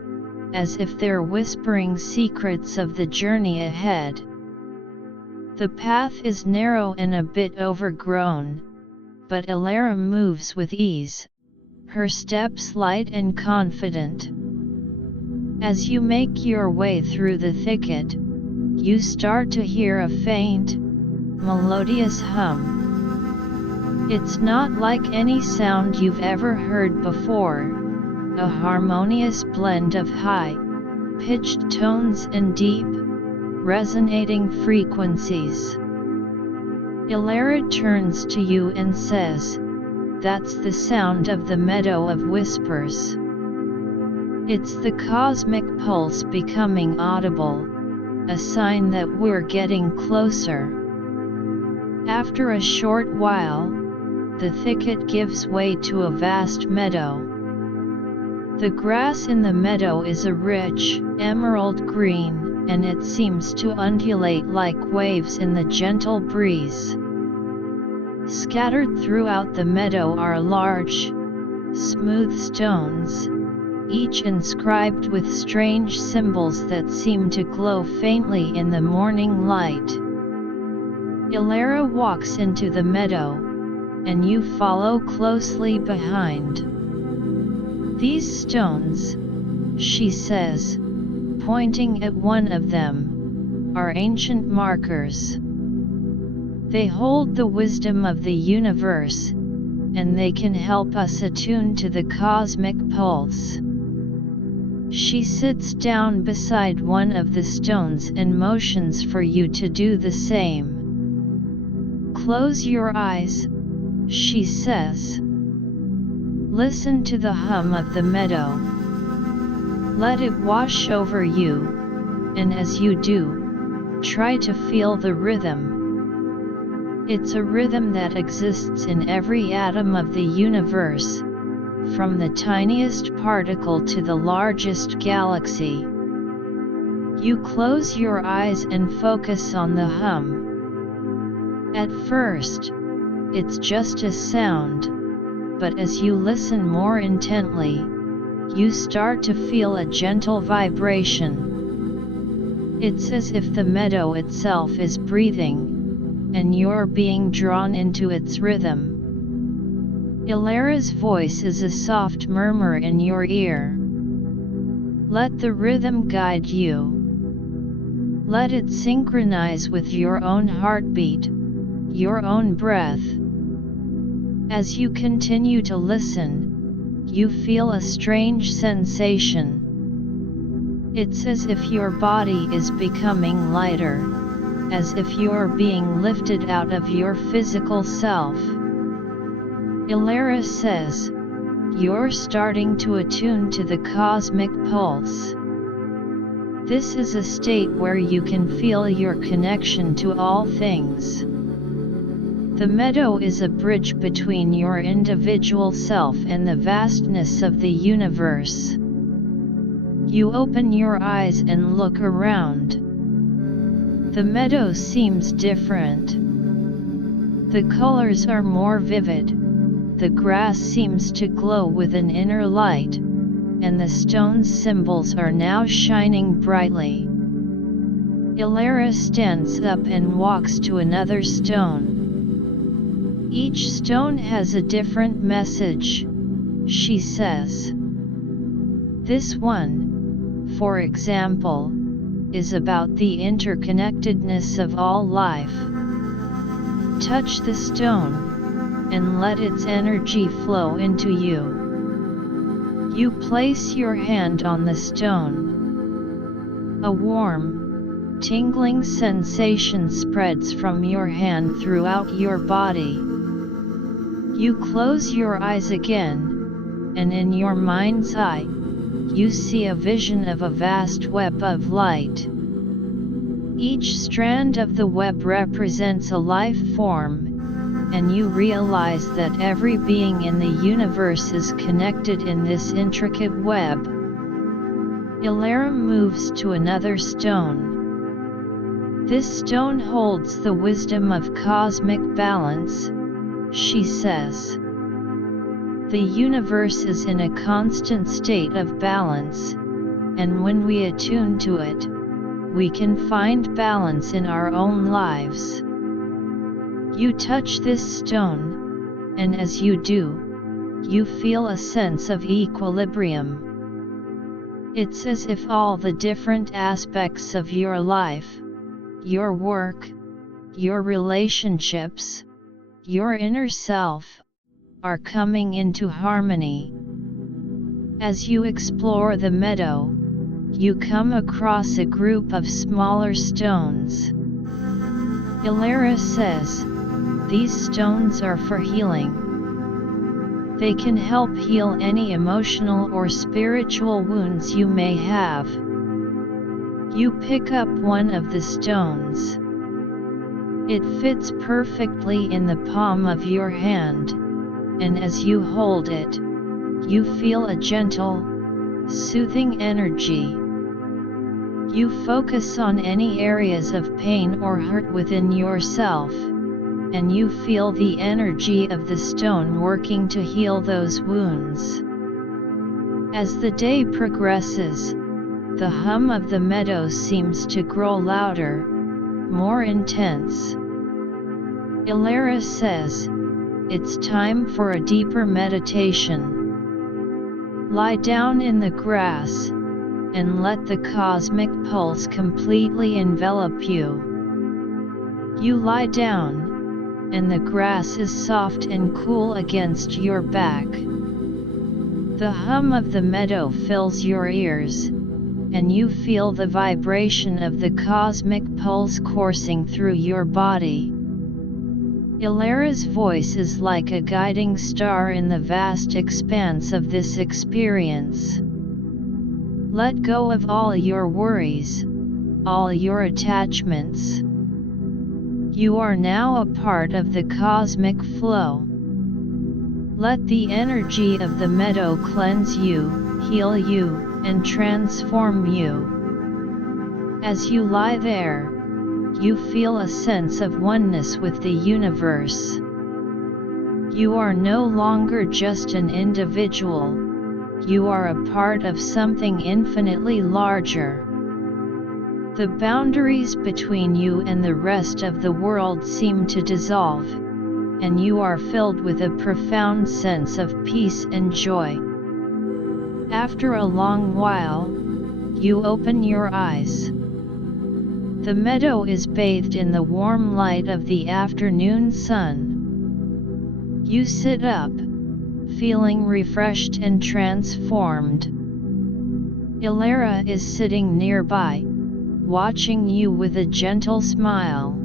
as if they're whispering secrets of the journey ahead. The path is narrow and a bit overgrown, but Elara moves with ease, her steps light and confident. As you make your way through the thicket, you start to hear a faint, melodious hum. It's not like any sound you've ever heard before, a harmonious blend of high-pitched tones and deep, resonating frequencies. Elara turns to you and says, "That's the sound of the Meadow of Whispers." It's the cosmic pulse becoming audible, a sign that we're getting closer. After a short while, the thicket gives way to a vast meadow. The grass in the meadow is a rich, emerald green, and it seems to undulate like waves in the gentle breeze. Scattered throughout the meadow are large, smooth stones, each inscribed with strange symbols that seem to glow faintly in the morning light. Elara walks into the meadow, and you follow closely behind. "These stones," she says, pointing at one of them, "are ancient markers. They hold the wisdom of the universe, and they can help us attune to the cosmic pulse." She sits down beside one of the stones and motions for you to do the same. "Close your eyes," she says. "Listen to the hum of the meadow. Let it wash over you, and as you do, try to feel the rhythm. It's a rhythm that exists in every atom of the universe, from the tiniest particle to the largest galaxy." You close your eyes and focus on the hum. At first, it's just a sound, but as you listen more intently, you start to feel a gentle vibration. It's as if the meadow itself is breathing, and you're being drawn into its rhythm. Elara's voice is a soft murmur in your ear. Let the rhythm guide you. Let it synchronize with your own heartbeat, your own breath. As you continue to listen, you feel a strange sensation. It's as if your body is becoming lighter, as if you're being lifted out of your physical self. Elara says, you're starting to attune to the cosmic pulse. This is a state where you can feel your connection to all things. The meadow is a bridge between your individual self and the vastness of the universe. You open your eyes and look around. The meadow seems different. The colors are more vivid. The grass seems to glow with an inner light, and the stone's symbols are now shining brightly. Elara stands up and walks to another stone. Each stone has a different message, she says. This one, for example, is about the interconnectedness of all life. Touch the stone, and let its energy flow into you. You place your hand on the stone. A warm, tingling sensation spreads from your hand throughout your body. You close your eyes again, and in your mind's eye, you see a vision of a vast web of light. Each strand of the web represents a life form, and you realize that every being in the universe is connected in this intricate web. Elara moves to another stone. This stone holds the wisdom of cosmic balance, she says. The universe is in a constant state of balance, and when we attune to it, we can find balance in our own lives. You touch this stone, and as you do, you feel a sense of equilibrium. It's as if all the different aspects of your life, your work, your relationships, your inner self, are coming into harmony. As you explore the meadow, you come across a group of smaller stones. Elara says, these stones are for healing. They can help heal any emotional or spiritual wounds you may have. You pick up one of the stones. It fits perfectly in the palm of your hand, and as you hold it, you feel a gentle, soothing energy. You focus on any areas of pain or hurt within yourself, and you feel the energy of the stone working to heal those wounds. As the day progresses, the hum of the meadow seems to grow louder, more intense. Elara says, it's time for a deeper meditation. Lie down in the grass, and let the cosmic pulse completely envelop you. You lie down, and the grass is soft and cool against your back. The hum of the meadow fills your ears, and you feel the vibration of the cosmic pulse coursing through your body. Elara's voice is like a guiding star in the vast expanse of this experience. Let go of all your worries, all your attachments. You are now a part of the cosmic flow. Let the energy of the meadow cleanse you, heal you, and transform you. As you lie there, you feel a sense of oneness with the universe. You are no longer just an individual, you are a part of something infinitely larger. The boundaries between you and the rest of the world seem to dissolve, and you are filled with a profound sense of peace and joy. After a long while, you open your eyes. The meadow is bathed in the warm light of the afternoon sun. You sit up, feeling refreshed and transformed. Elara is sitting nearby, watching you with a gentle smile.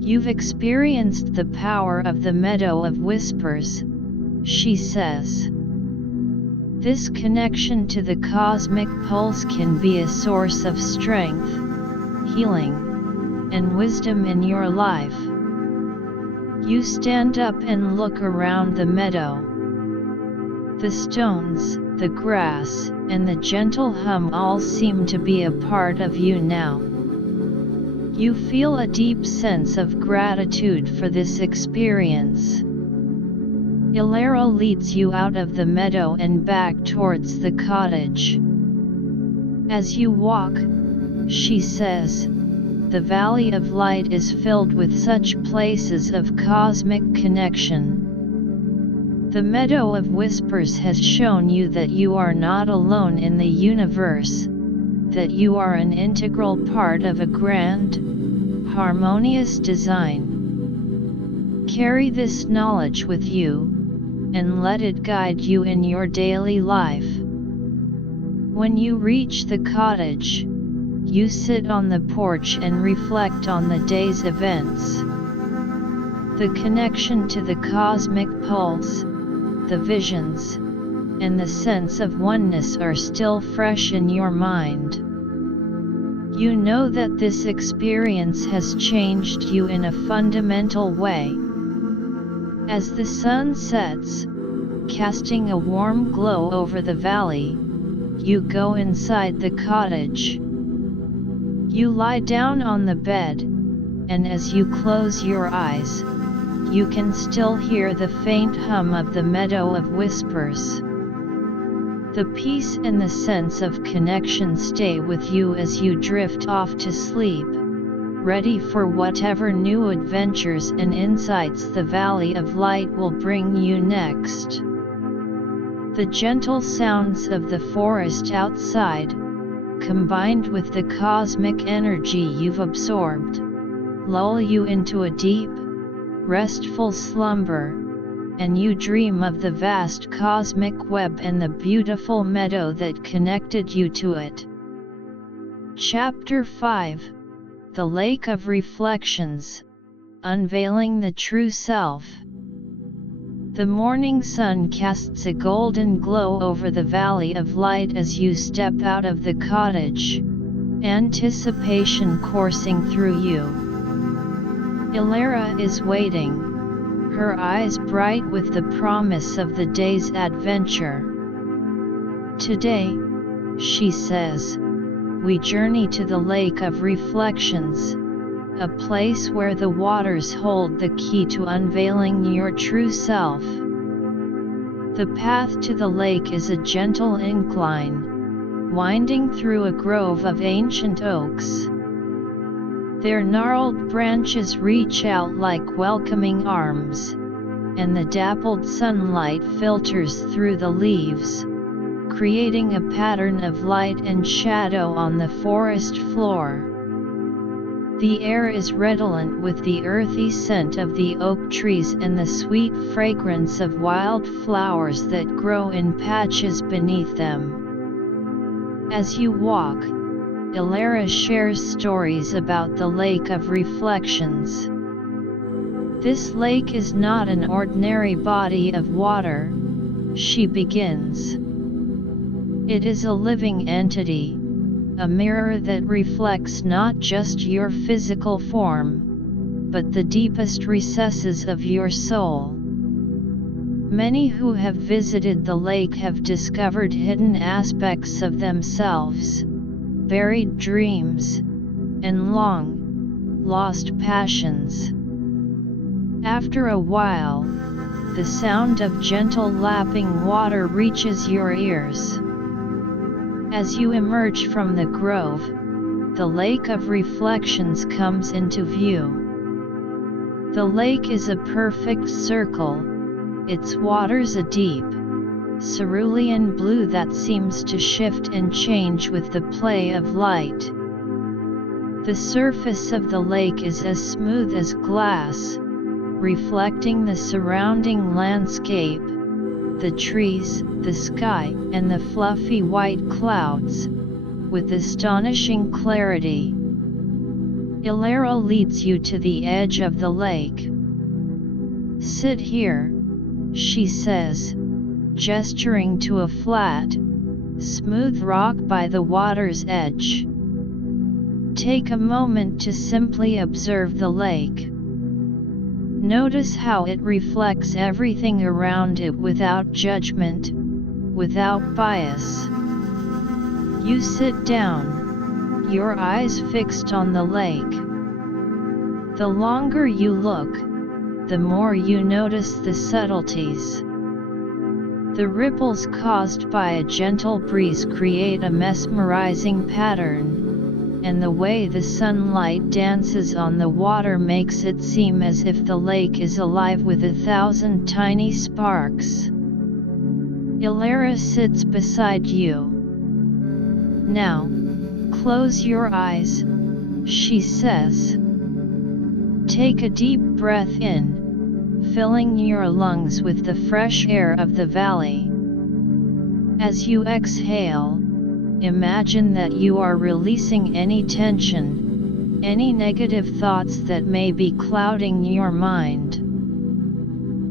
You've experienced the power of the meadow of whispers, she says. This connection to the cosmic pulse can be a source of strength, healing, and wisdom in your life. You stand up and look around the meadow. The stones, the grass, and the gentle hum all seem to be a part of you now. You feel a deep sense of gratitude for this experience. Elara leads you out of the meadow and back towards the cottage. As you walk, she says, the Valley of Light is filled with such places of cosmic connection. The Meadow of Whispers has shown you that you are not alone in the universe, that you are an integral part of a grand, harmonious design. Carry this knowledge with you, and let it guide you in your daily life. When you reach the cottage, you sit on the porch and reflect on the day's events. The connection to the cosmic pulse, the visions, and the sense of oneness are still fresh in your mind. You know that this experience has changed you in a fundamental way. As the sun sets, casting a warm glow over the valley, you go inside the cottage. You lie down on the bed, and as you close your eyes, you can still hear the faint hum of the Meadow of Whispers. The peace and the sense of connection stay with you as you drift off to sleep, ready for whatever new adventures and insights the Valley of Light will bring you next. The gentle sounds of the forest outside, combined with the cosmic energy you've absorbed, lull you into a deep, restful slumber, and you dream of the vast cosmic web and the beautiful meadow that connected you to it. Chapter 5: The Lake of Reflections, Unveiling the True Self. The morning sun casts a golden glow over the Valley of Light as you step out of the cottage, anticipation coursing through you. Elara is waiting, her eyes bright with the promise of the day's adventure. Today, she says, we journey to the Lake of Reflections, a place where the waters hold the key to unveiling your true self. The path to the lake is a gentle incline, winding through a grove of ancient oaks. Their gnarled branches reach out like welcoming arms, and the dappled sunlight filters through the leaves, creating a pattern of light and shadow on the forest floor. The air is redolent with the earthy scent of the oak trees and the sweet fragrance of wild flowers that grow in patches beneath them. As you walk, Elara shares stories about the Lake of Reflections. This lake is not an ordinary body of water, she begins. It is a living entity, a mirror that reflects not just your physical form, but the deepest recesses of your soul. Many who have visited the lake have discovered hidden aspects of themselves, buried dreams, and long-lost passions. After a while, the sound of gentle lapping water reaches your ears. As you emerge from the grove, the Lake of Reflections comes into view. The lake is a perfect circle, its waters a deep, cerulean blue that seems to shift and change with the play of light. The surface of the lake is as smooth as glass, reflecting the surrounding landscape, the trees, the sky, and the fluffy white clouds, with astonishing clarity. Elara leads you to the edge of the lake. "Sit here," she says, gesturing to a flat, smooth rock by the water's edge. Take a moment to simply observe the lake. Notice how it reflects everything around it without judgment, without bias. You sit down, your eyes fixed on the lake. The longer you look, the more you notice the subtleties. The ripples caused by a gentle breeze create a mesmerizing pattern, and the way the sunlight dances on the water makes it seem as if the lake is alive with 1,000 tiny sparks. Elara sits beside you. "Now, close your eyes," she says. "Take a deep breath in, filling your lungs with the fresh air of the valley. As you exhale, imagine that you are releasing any tension, any negative thoughts that may be clouding your mind.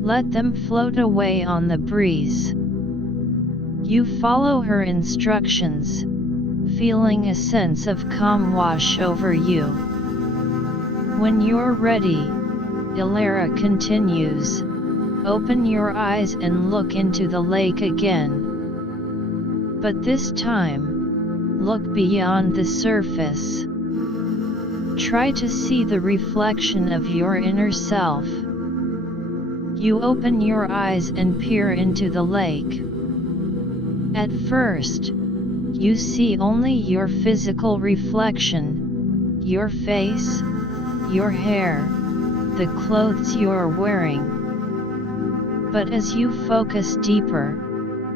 Let them float away on the breeze." You follow her instructions, feeling a sense of calm wash over you. When you're ready, Elara continues, "Open your eyes and look into the lake again. But this time, look beyond the surface. Try to see the reflection of your inner self." You open your eyes and peer into the lake. At first, you see only your physical reflection, your face, your hair, the clothes you're wearing. But as you focus deeper,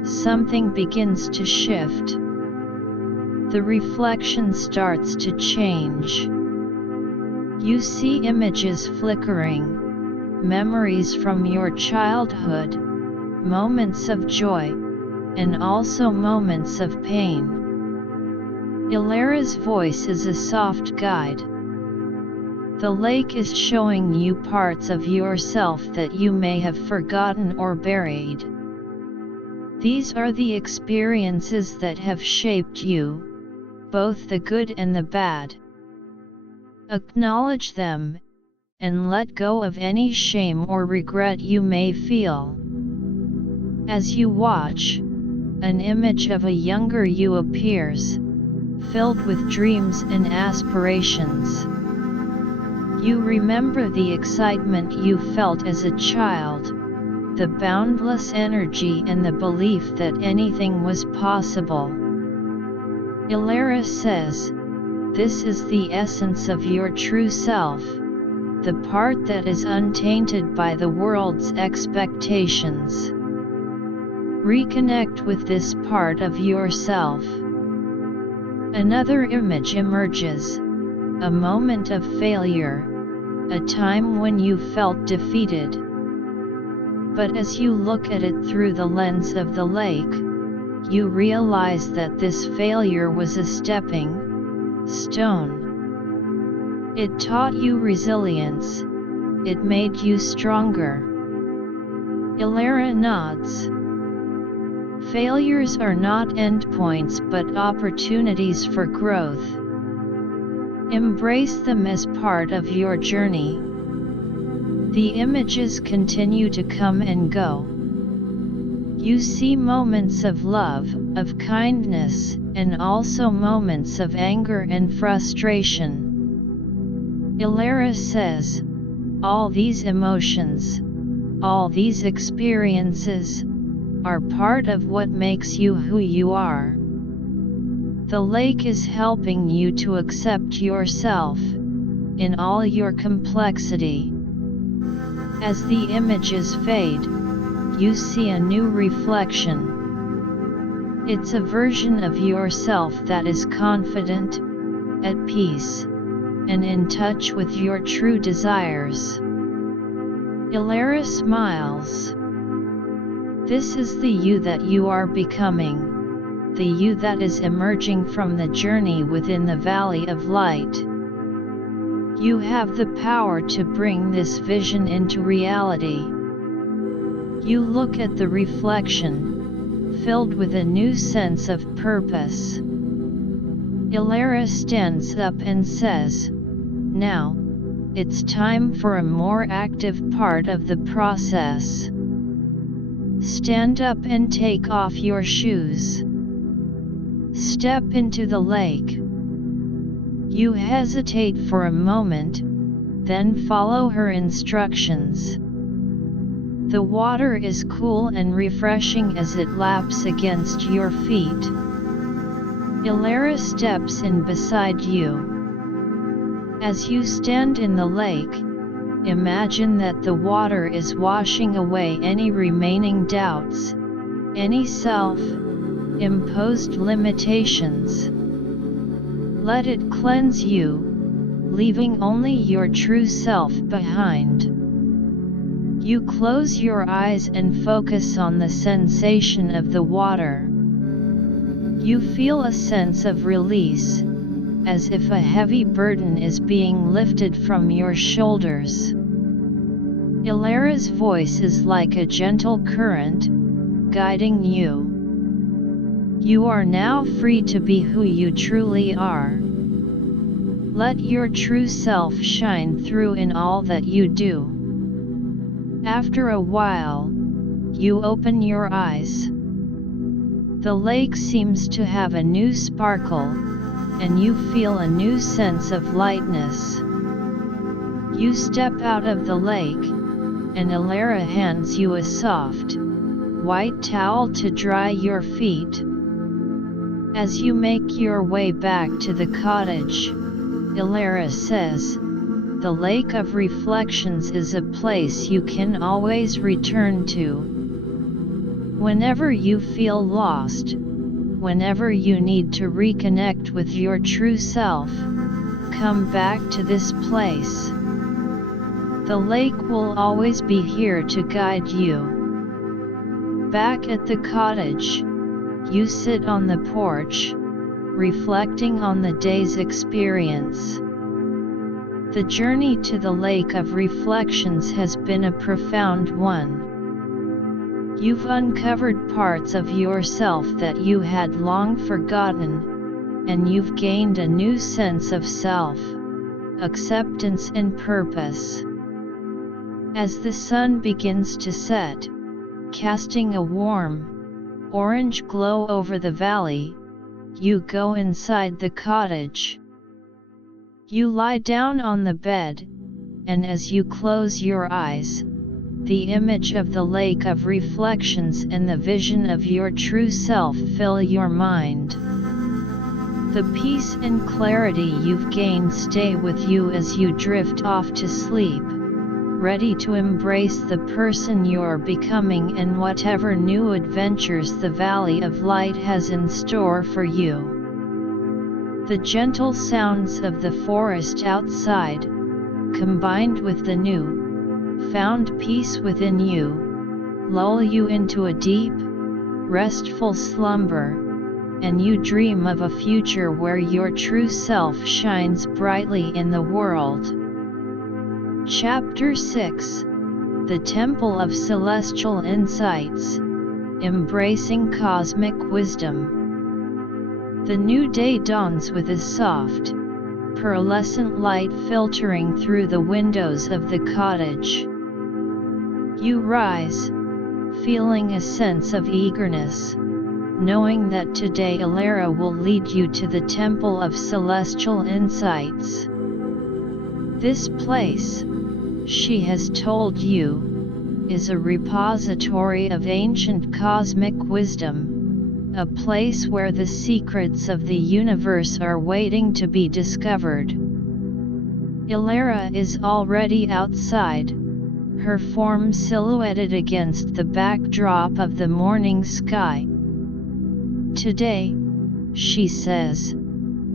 something begins to shift. The reflection starts to change. You see images flickering, memories from your childhood, moments of joy, and also moments of pain. Elara's voice is a soft guide. The lake is showing you parts of yourself that you may have forgotten or buried. These are the experiences that have shaped you, both the good and the bad. Acknowledge them, and let go of any shame or regret you may feel. As you watch, an image of a younger you appears, filled with dreams and aspirations. You remember the excitement you felt as a child, the boundless energy and the belief that anything was possible. Elara says, "This is the essence of your true self, the part that is untainted by the world's expectations. Reconnect with this part of yourself." Another image emerges, a moment of failure, a time when you felt defeated. But as you look at it through the lens of the lake, you realize that this failure was a stepping stone. It taught you resilience, it made you stronger. Elara nods. Failures are not endpoints but opportunities for growth. Embrace them as part of your journey. The images continue to come and go. You see moments of love, of kindness, and also moments of anger and frustration. Elara says, "All these emotions, all these experiences, are part of what makes you who you are." The lake is helping you to accept yourself, in all your complexity. As the images fade, you see a new reflection. It's a version of yourself that is confident, at peace, and in touch with your true desires. Elara smiles. This is the you that you are becoming, the you that is emerging from the journey within the valley of light. You have the power to bring this vision into reality. You look at the reflection, filled with a new sense of purpose. Elara stands up and says, "Now, it's time for a more active part of the process. Stand up and take off your shoes. Step into the lake." You hesitate for a moment, then follow her instructions. The water is cool and refreshing as it laps against your feet. Elara steps in beside you. As you stand in the lake, imagine that the water is washing away any remaining doubts, any self-imposed limitations. Let it cleanse you, leaving only your true self behind. You close your eyes and focus on the sensation of the water. You feel a sense of release, as if a heavy burden is being lifted from your shoulders. Elara's voice is like a gentle current, guiding you. You are now free to be who you truly are. Let your true self shine through in all that you do. After a while, you open your eyes. The lake seems to have a new sparkle, and you feel a new sense of lightness. You step out of the lake, and Elara hands you a soft, white towel to dry your feet. As you make your way back to the cottage, Elara says, "The Lake of Reflections is a place you can always return to. Whenever you feel lost, whenever you need to reconnect with your true self, come back to this place. The lake will always be here to guide you." Back at the cottage, you sit on the porch, reflecting on the day's experience. The journey to the Lake of Reflections has been a profound one. You've uncovered parts of yourself that you had long forgotten, and you've gained a new sense of self, acceptance and purpose. As the sun begins to set, casting a warm, orange glow over the valley, you go inside the cottage. You lie down on the bed, and as you close your eyes, the image of the Lake of Reflections and the vision of your true self fill your mind. The peace and clarity you've gained stay with you as you drift off to sleep, ready to embrace the person you're becoming and whatever new adventures the Valley of Light has in store for you. The gentle sounds of the forest outside, combined with the new found peace within you, lull you into a deep, restful slumber, and you dream of a future where your true self shines brightly in the world. Chapter 6: The Temple of Celestial Insights, Embracing Cosmic Wisdom. The new day dawns with a soft, pearlescent light filtering through the windows of the cottage. You rise, feeling a sense of eagerness, knowing that today Elara will lead you to the Temple of Celestial Insights. This place, she has told you, is a repository of ancient cosmic wisdom, a place where the secrets of the universe are waiting to be discovered. Elara is already outside, her form silhouetted against the backdrop of the morning sky. Today, she says,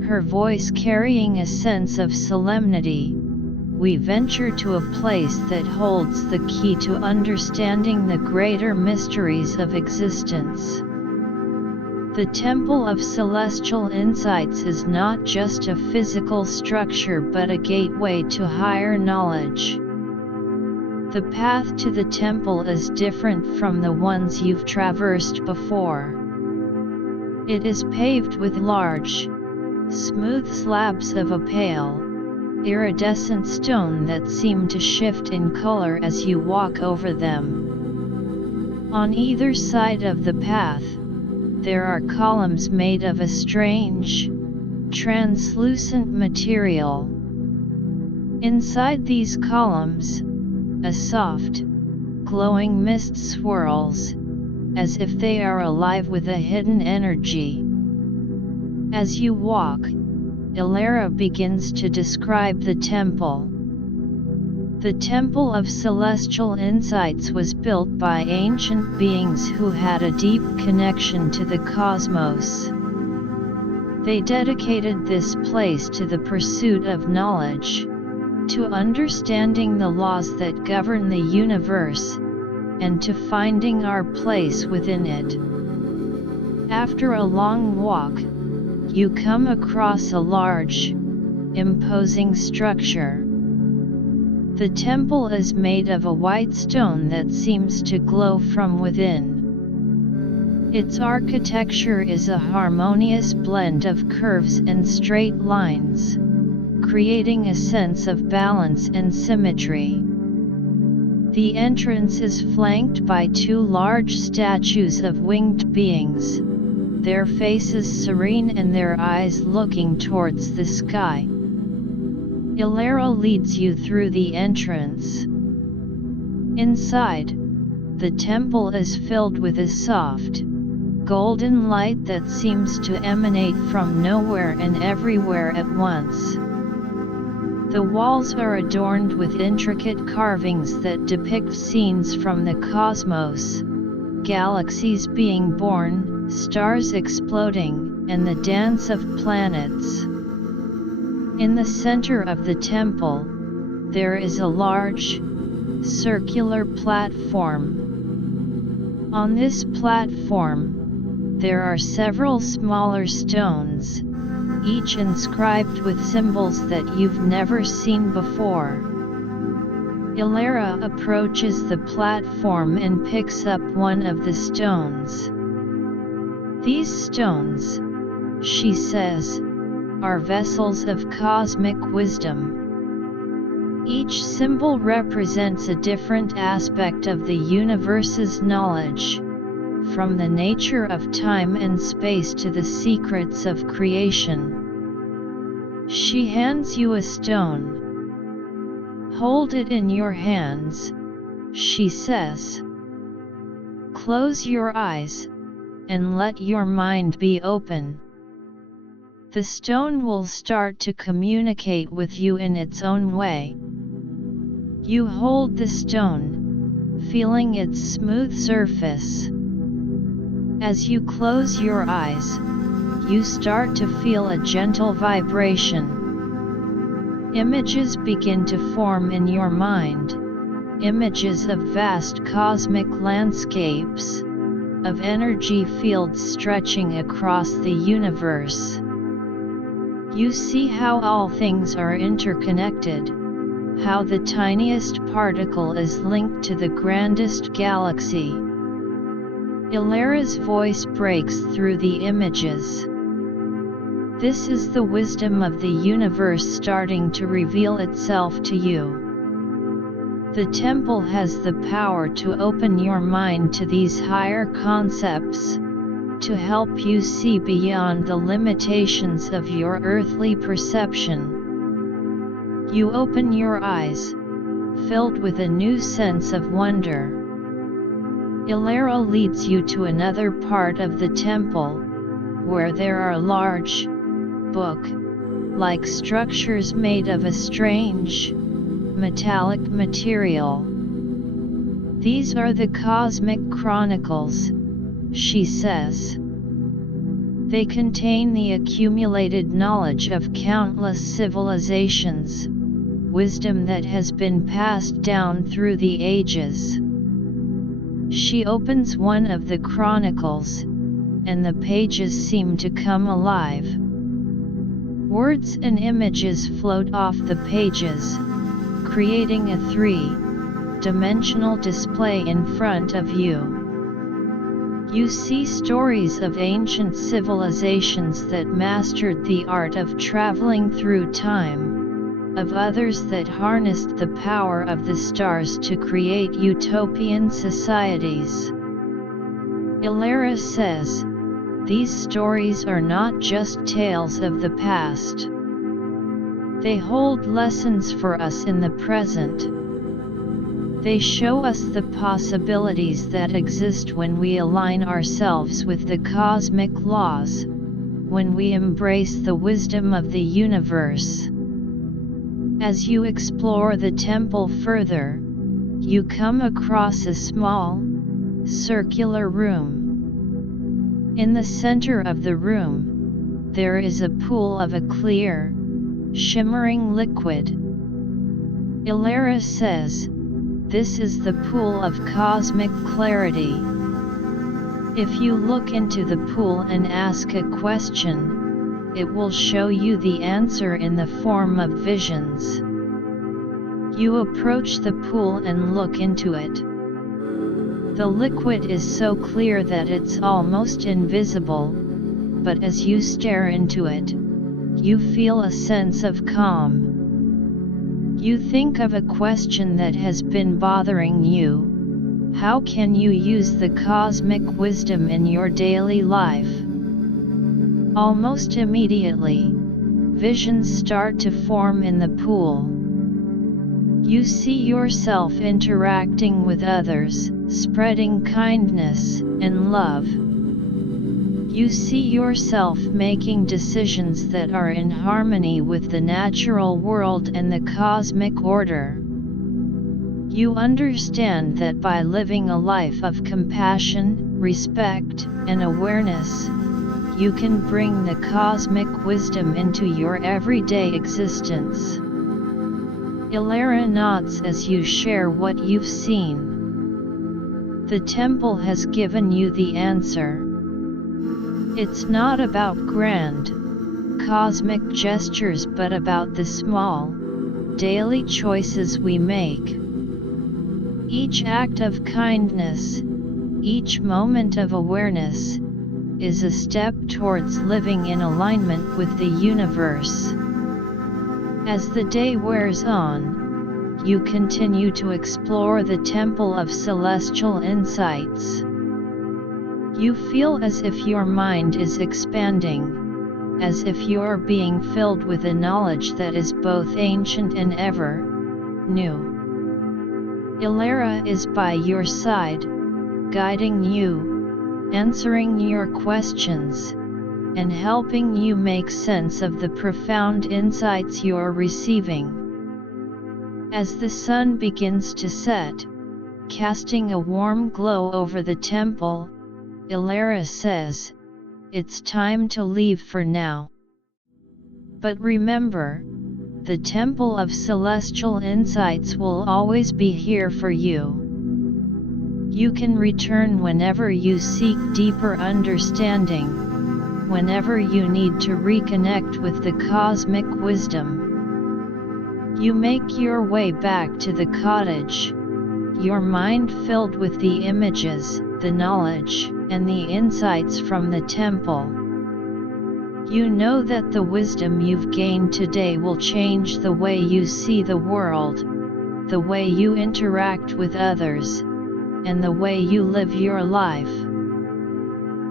her voice carrying a sense of solemnity, we venture to a place that holds the key to understanding the greater mysteries of existence. The Temple of Celestial Insights is not just a physical structure but a gateway to higher knowledge. The path to the temple is different from the ones you've traversed before. It is paved with large, smooth slabs of a pale, iridescent stone that seem to shift in color as you walk over them. On either side of the path, there are columns made of a strange, translucent material. Inside these columns, a soft, glowing mist swirls, as if they are alive with a hidden energy. As you walk, Elara begins to describe the temple. The Temple of Celestial Insights was built by ancient beings who had a deep connection to the cosmos. They dedicated this place to the pursuit of knowledge, to understanding the laws that govern the universe, and to finding our place within it. After a long walk, you come across a large, imposing structure. The temple is made of a white stone that seems to glow from within. Its architecture is a harmonious blend of curves and straight lines, creating a sense of balance and symmetry. The entrance is flanked by two large statues of winged beings, their faces serene and their eyes looking towards the sky. Elara leads you through the entrance. Inside, the temple is filled with a soft, golden light that seems to emanate from nowhere and everywhere at once. The walls are adorned with intricate carvings that depict scenes from the cosmos, galaxies being born, stars exploding, and the dance of planets. In the center of the temple, there is a large, circular platform. On this platform, there are several smaller stones, each inscribed with symbols that you've never seen before. Elara approaches the platform and picks up one of the stones. These stones, she says, are vessels of cosmic wisdom. Each symbol represents a different aspect of the universe's knowledge, from the nature of time and space to the secrets of creation. She hands you a stone. Hold it in your hands, she says. Close your eyes, and let your mind be open. The stone will start to communicate with you in its own way. You hold the stone, feeling its smooth surface. As you close your eyes, you start to feel a gentle vibration. Images begin to form in your mind, images of vast cosmic landscapes, of energy fields stretching across the universe. You see how all things are interconnected, how the tiniest particle is linked to the grandest galaxy. Elara's voice breaks through the images. This is the wisdom of the universe starting to reveal itself to you. The temple has the power to open your mind to these higher concepts, to help you see beyond the limitations of your earthly perception. You open your eyes, filled with a new sense of wonder. Elara leads you to another part of the temple, where there are large, book-like structures made of a strange, metallic material. These are the cosmic chronicles, she says. They contain the accumulated knowledge of countless civilizations, wisdom that has been passed down through the ages. She opens one of the chronicles, and the pages seem to come alive. Words and images float off the pages, creating a three-dimensional display in front of you. You see stories of ancient civilizations that mastered the art of traveling through time, of others that harnessed the power of the stars to create utopian societies. Elara says, these stories are not just tales of the past. They hold lessons for us in the present. They show us the possibilities that exist when we align ourselves with the cosmic laws, when we embrace the wisdom of the universe. As you explore the temple further, you come across a small, circular room. In the center of the room, there is a pool of a clear, shimmering liquid. Elara says, this is the pool of cosmic clarity. If you look into the pool and ask a question, it will show you the answer in the form of visions. You approach the pool and look into it. The liquid is so clear that it's almost invisible, but as you stare into it, you feel a sense of calm. You think of a question that has been bothering you. How can you use the cosmic wisdom in your daily life? Almost immediately, visions start to form in the pool. You see yourself interacting with others, spreading kindness and love. You see yourself making decisions that are in harmony with the natural world and the cosmic order. You understand that by living a life of compassion, respect, and awareness, you can bring the cosmic wisdom into your everyday existence. Elara nods as you share what you've seen. The temple has given you the answer. It's not about grand, cosmic gestures but about the small, daily choices we make. Each act of kindness, each moment of awareness, is a step towards living in alignment with the universe. As the day wears on, you continue to explore the temple of celestial insights. You feel as if your mind is expanding, as if you're being filled with a knowledge that is both ancient and ever new. Elara is by your side, guiding you, answering your questions, and helping you make sense of the profound insights you're receiving. As the sun begins to set, casting a warm glow over the temple, Elara says, it's time to leave for now. But remember, the Temple of Celestial Insights will always be here for you. You can return whenever you seek deeper understanding, whenever you need to reconnect with the cosmic wisdom. You make your way back to the cottage, your mind filled with the images, the knowledge, and the insights from the temple. You know that the wisdom you've gained today will change the way you see the world, the way you interact with others, and the way you live your life.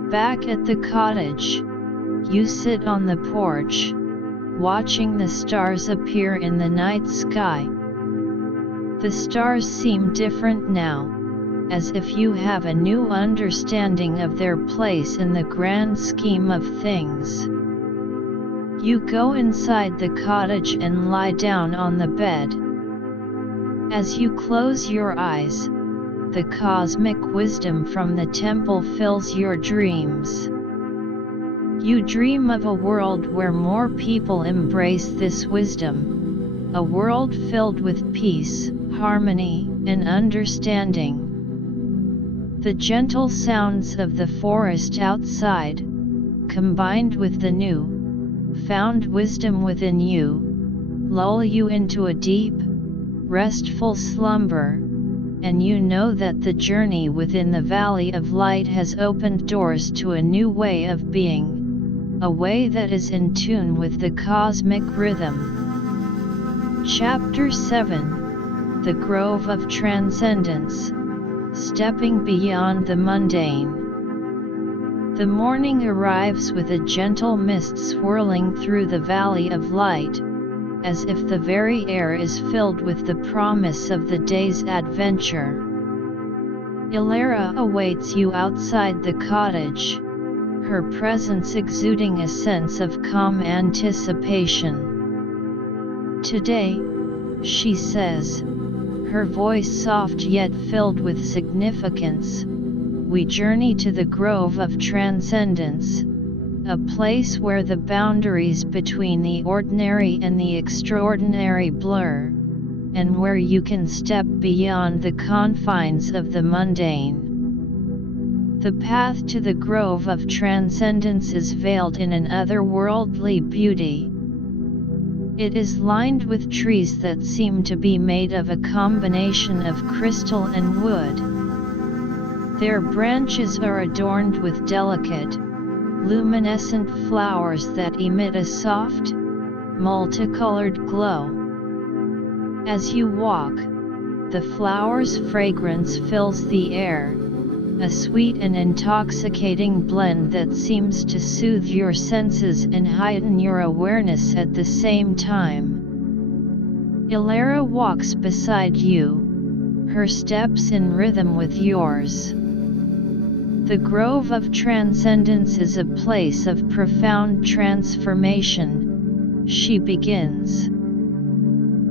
Back at the cottage, you sit on the porch, watching the stars appear in the night sky. The stars seem different now, as if you have a new understanding of their place in the grand scheme of things. You go inside the cottage and lie down on the bed. As you close your eyes, the cosmic wisdom from the temple fills your dreams. You dream of a world where more people embrace this wisdom, a world filled with peace, harmony, and understanding. The gentle sounds of the forest outside, combined with the new found wisdom within you, lull you into a deep, restful slumber, and you know that the journey within the Valley of Light has opened doors to a new way of being, a way that is in tune with the cosmic rhythm. Chapter 7: The Grove of Transcendence, Stepping Beyond the Mundane. The morning arrives with a gentle mist swirling through the Valley of Light, as if the very air is filled with the promise of the day's adventure. Elara awaits you outside the cottage, her presence exuding a sense of calm anticipation. "Today," she says, her voice soft yet filled with significance, "we journey to the Grove of Transcendence, a place where the boundaries between the ordinary and the extraordinary blur, and where you can step beyond the confines of the mundane." The path to the Grove of Transcendence is veiled in an otherworldly beauty. It is lined with trees that seem to be made of a combination of crystal and wood. Their branches are adorned with delicate, luminescent flowers that emit a soft, multicolored glow. As you walk, the flowers' fragrance fills the air, a sweet and intoxicating blend that seems to soothe your senses and heighten your awareness at the same time. Elara walks beside you, her steps in rhythm with yours. The Grove of Transcendence is a place of profound transformation, she begins.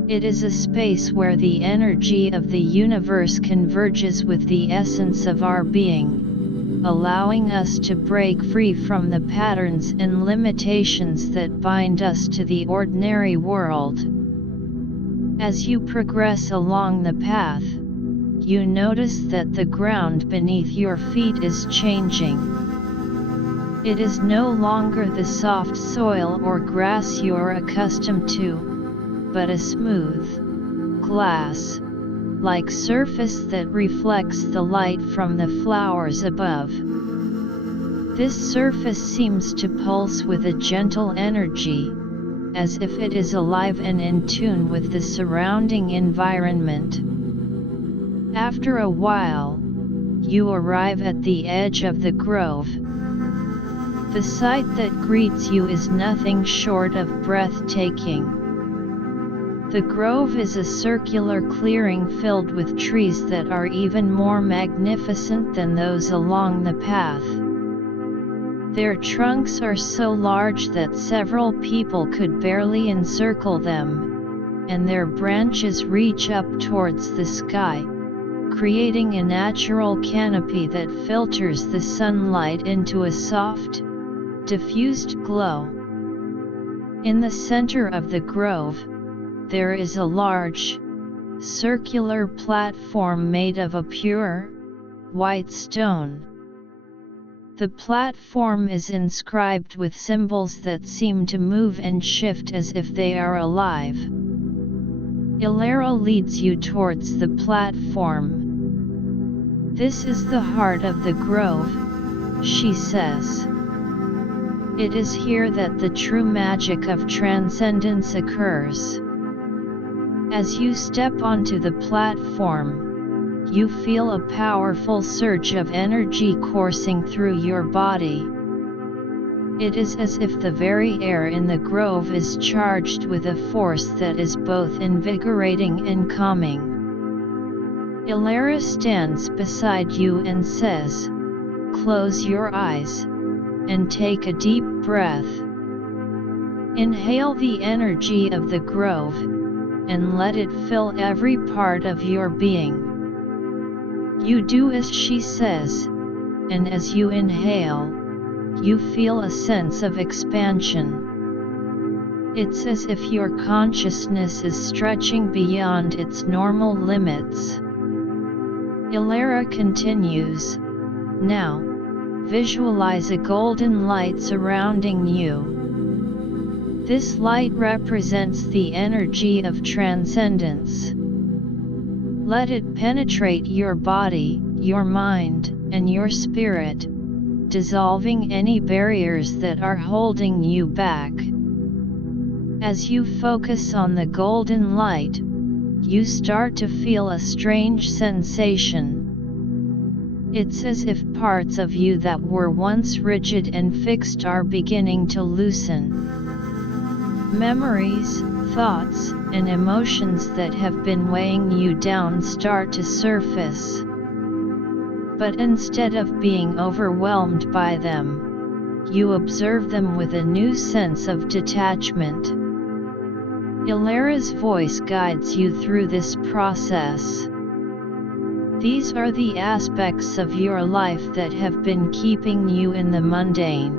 It is a space where the energy of the universe converges with the essence of our being, allowing us to break free from the patterns and limitations that bind us to the ordinary world. As you progress along the path, you notice that the ground beneath your feet is changing. It is no longer the soft soil or grass you're accustomed to, but a smooth, glass-like surface that reflects the light from the flowers above. This surface seems to pulse with a gentle energy, as if it is alive and in tune with the surrounding environment. After a while, you arrive at the edge of the grove. The sight that greets you is nothing short of breathtaking. The grove is a circular clearing filled with trees that are even more magnificent than those along the path. Their trunks are so large that several people could barely encircle them, and their branches reach up towards the sky, creating a natural canopy that filters the sunlight into a soft, diffused glow. In the center of the grove, there is a large, circular platform made of a pure, white stone. The platform is inscribed with symbols that seem to move and shift as if they are alive. Elara leads you towards the platform. "This is the heart of the grove," she says. "It is here that the true magic of transcendence occurs." As you step onto the platform, you feel a powerful surge of energy coursing through your body. It is as if the very air in the grove is charged with a force that is both invigorating and calming. Elara stands beside you and says, "Close your eyes, and take a deep breath. Inhale the energy of the grove, and let it fill every part of your being." You do as she says, and as you inhale, you feel a sense of expansion. It's as if your consciousness is stretching beyond its normal limits. Elara continues, now, visualize a golden light surrounding you. This light represents the energy of transcendence. Let it penetrate your body, your mind, and your spirit, dissolving any barriers that are holding you back. As you focus on the golden light, you start to feel a strange sensation. It's as if parts of you that were once rigid and fixed are beginning to loosen. Memories, thoughts, and emotions that have been weighing you down start to surface. But instead of being overwhelmed by them, you observe them with a new sense of detachment. Elara's voice guides you through this process. These are the aspects of your life that have been keeping you in the mundane.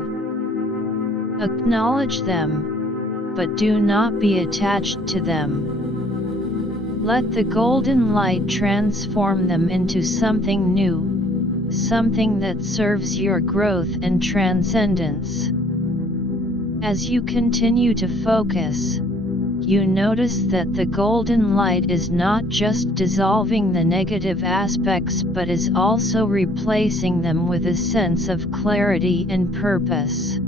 Acknowledge them, but do not be attached to them. Let the golden light transform them into something new, something that serves your growth and transcendence. As you continue to focus, you notice that the golden light is not just dissolving the negative aspects but is also replacing them with a sense of clarity and purpose.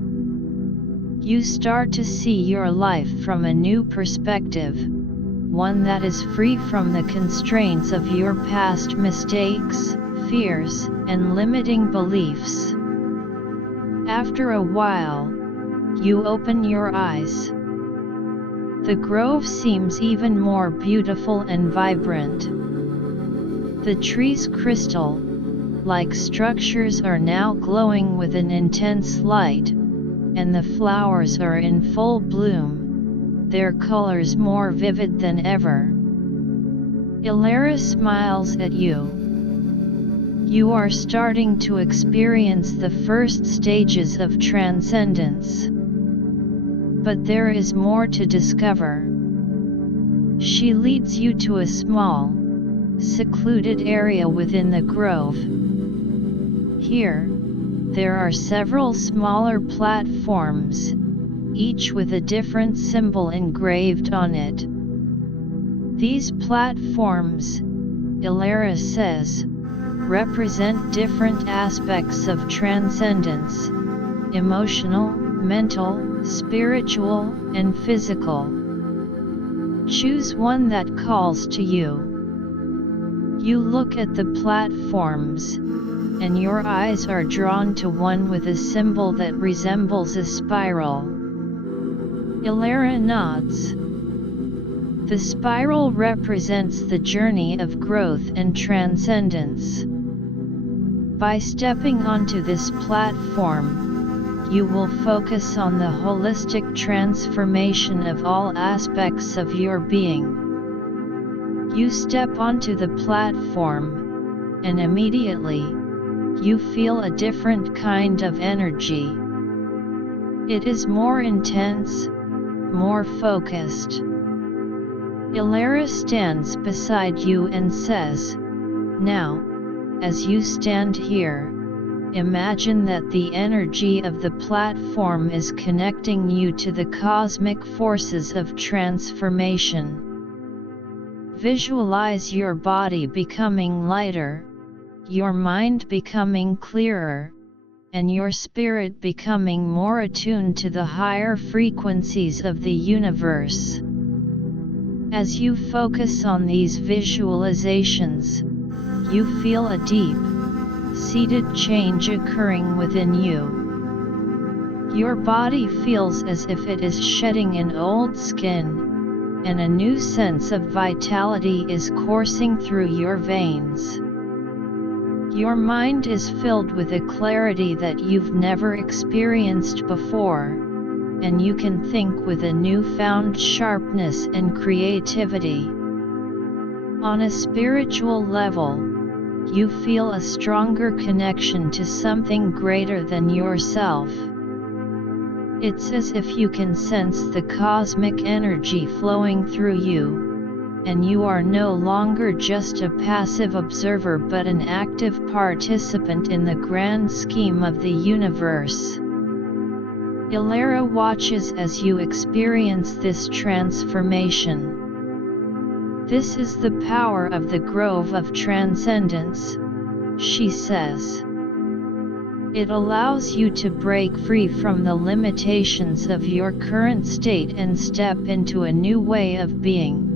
You start to see your life from a new perspective, one that is free from the constraints of your past mistakes, fears, and limiting beliefs. After a while, you open your eyes. The grove seems even more beautiful and vibrant. The trees' crystal-like structures are now glowing with an intense light, and the flowers are in full bloom, their colors more vivid than ever. Elara smiles at you. You are starting to experience the first stages of transcendence. But there is more to discover. She leads you to a small, secluded area within the grove. Here, there are several smaller platforms, each with a different symbol engraved on it. These platforms, Elara says, represent different aspects of transcendence: emotional, mental, spiritual, and physical. Choose one that calls to you. You look at the platforms, and your eyes are drawn to one with a symbol that resembles a spiral. Elara nods. The spiral represents the journey of growth and transcendence. By stepping onto this platform, you will focus on the holistic transformation of all aspects of your being. You step onto the platform, and immediately, you feel a different kind of energy. It is more intense, more focused. Elara stands beside you and says, now, as you stand here, imagine that the energy of the platform is connecting you to the cosmic forces of transformation. Visualize your body becoming lighter, your mind becoming clearer, and your spirit becoming more attuned to the higher frequencies of the universe. As you focus on these visualizations, you feel a deep, seated change occurring within you. Your body feels as if it is shedding an old skin, and a new sense of vitality is coursing through your veins. Your mind is filled with a clarity that you've never experienced before, and you can think with a newfound sharpness and creativity. On a spiritual level, you feel a stronger connection to something greater than yourself. It's as if you can sense the cosmic energy flowing through you, and you are no longer just a passive observer but an active participant in the grand scheme of the universe. Elara watches as you experience this transformation. This is the power of the grove of transcendence, she says. It allows you to break free from the limitations of your current state and step into a new way of being.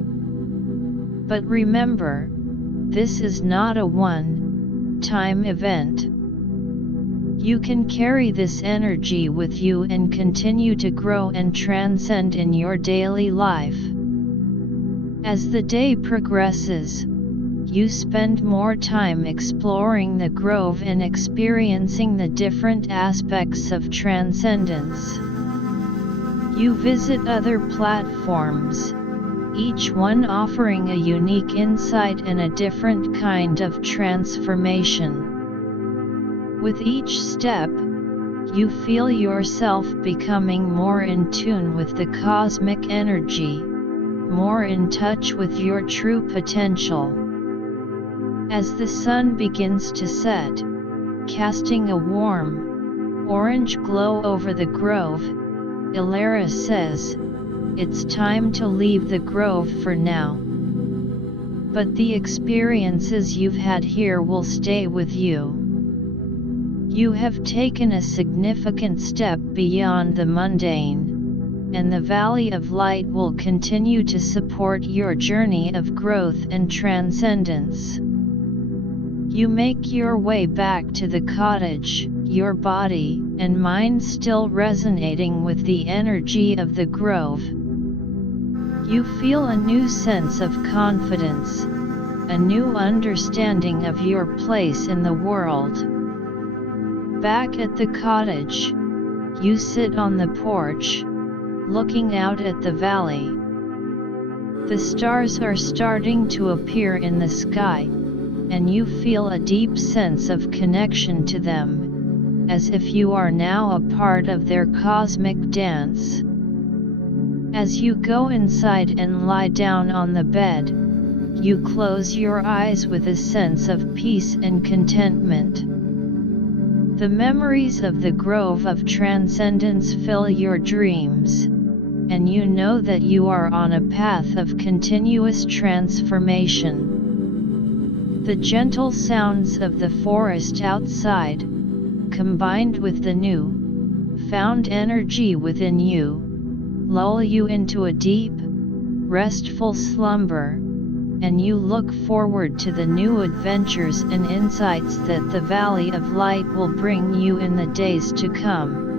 But remember, this is not a one-time event. You can carry this energy with you and continue to grow and transcend in your daily life. As the day progresses, you spend more time exploring the grove and experiencing the different aspects of transcendence. You visit other platforms, each one offering a unique insight and a different kind of transformation. With each step, you feel yourself becoming more in tune with the cosmic energy, more in touch with your true potential. As the sun begins to set, casting a warm, orange glow over the grove, Elara says, "It's time to leave the grove for now. But the experiences you've had here will stay with you. You have taken a significant step beyond the mundane, and the Valley of Light will continue to support your journey of growth and transcendence." You make your way back to the cottage, your body and mind still resonating with the energy of the grove. You feel a new sense of confidence, a new understanding of your place in the world. Back at the cottage, you sit on the porch, looking out at the valley. The stars are starting to appear in the sky, and you feel a deep sense of connection to them, as if you are now a part of their cosmic dance. As you go inside and lie down on the bed, you close your eyes with a sense of peace and contentment. The memories of the grove of transcendence fill your dreams, and you know that you are on a path of continuous transformation. The gentle sounds of the forest outside, combined with the new, found energy within you, lull you into a deep, restful slumber, and you look forward to the new adventures and insights that the Valley of Light will bring you in the days to come.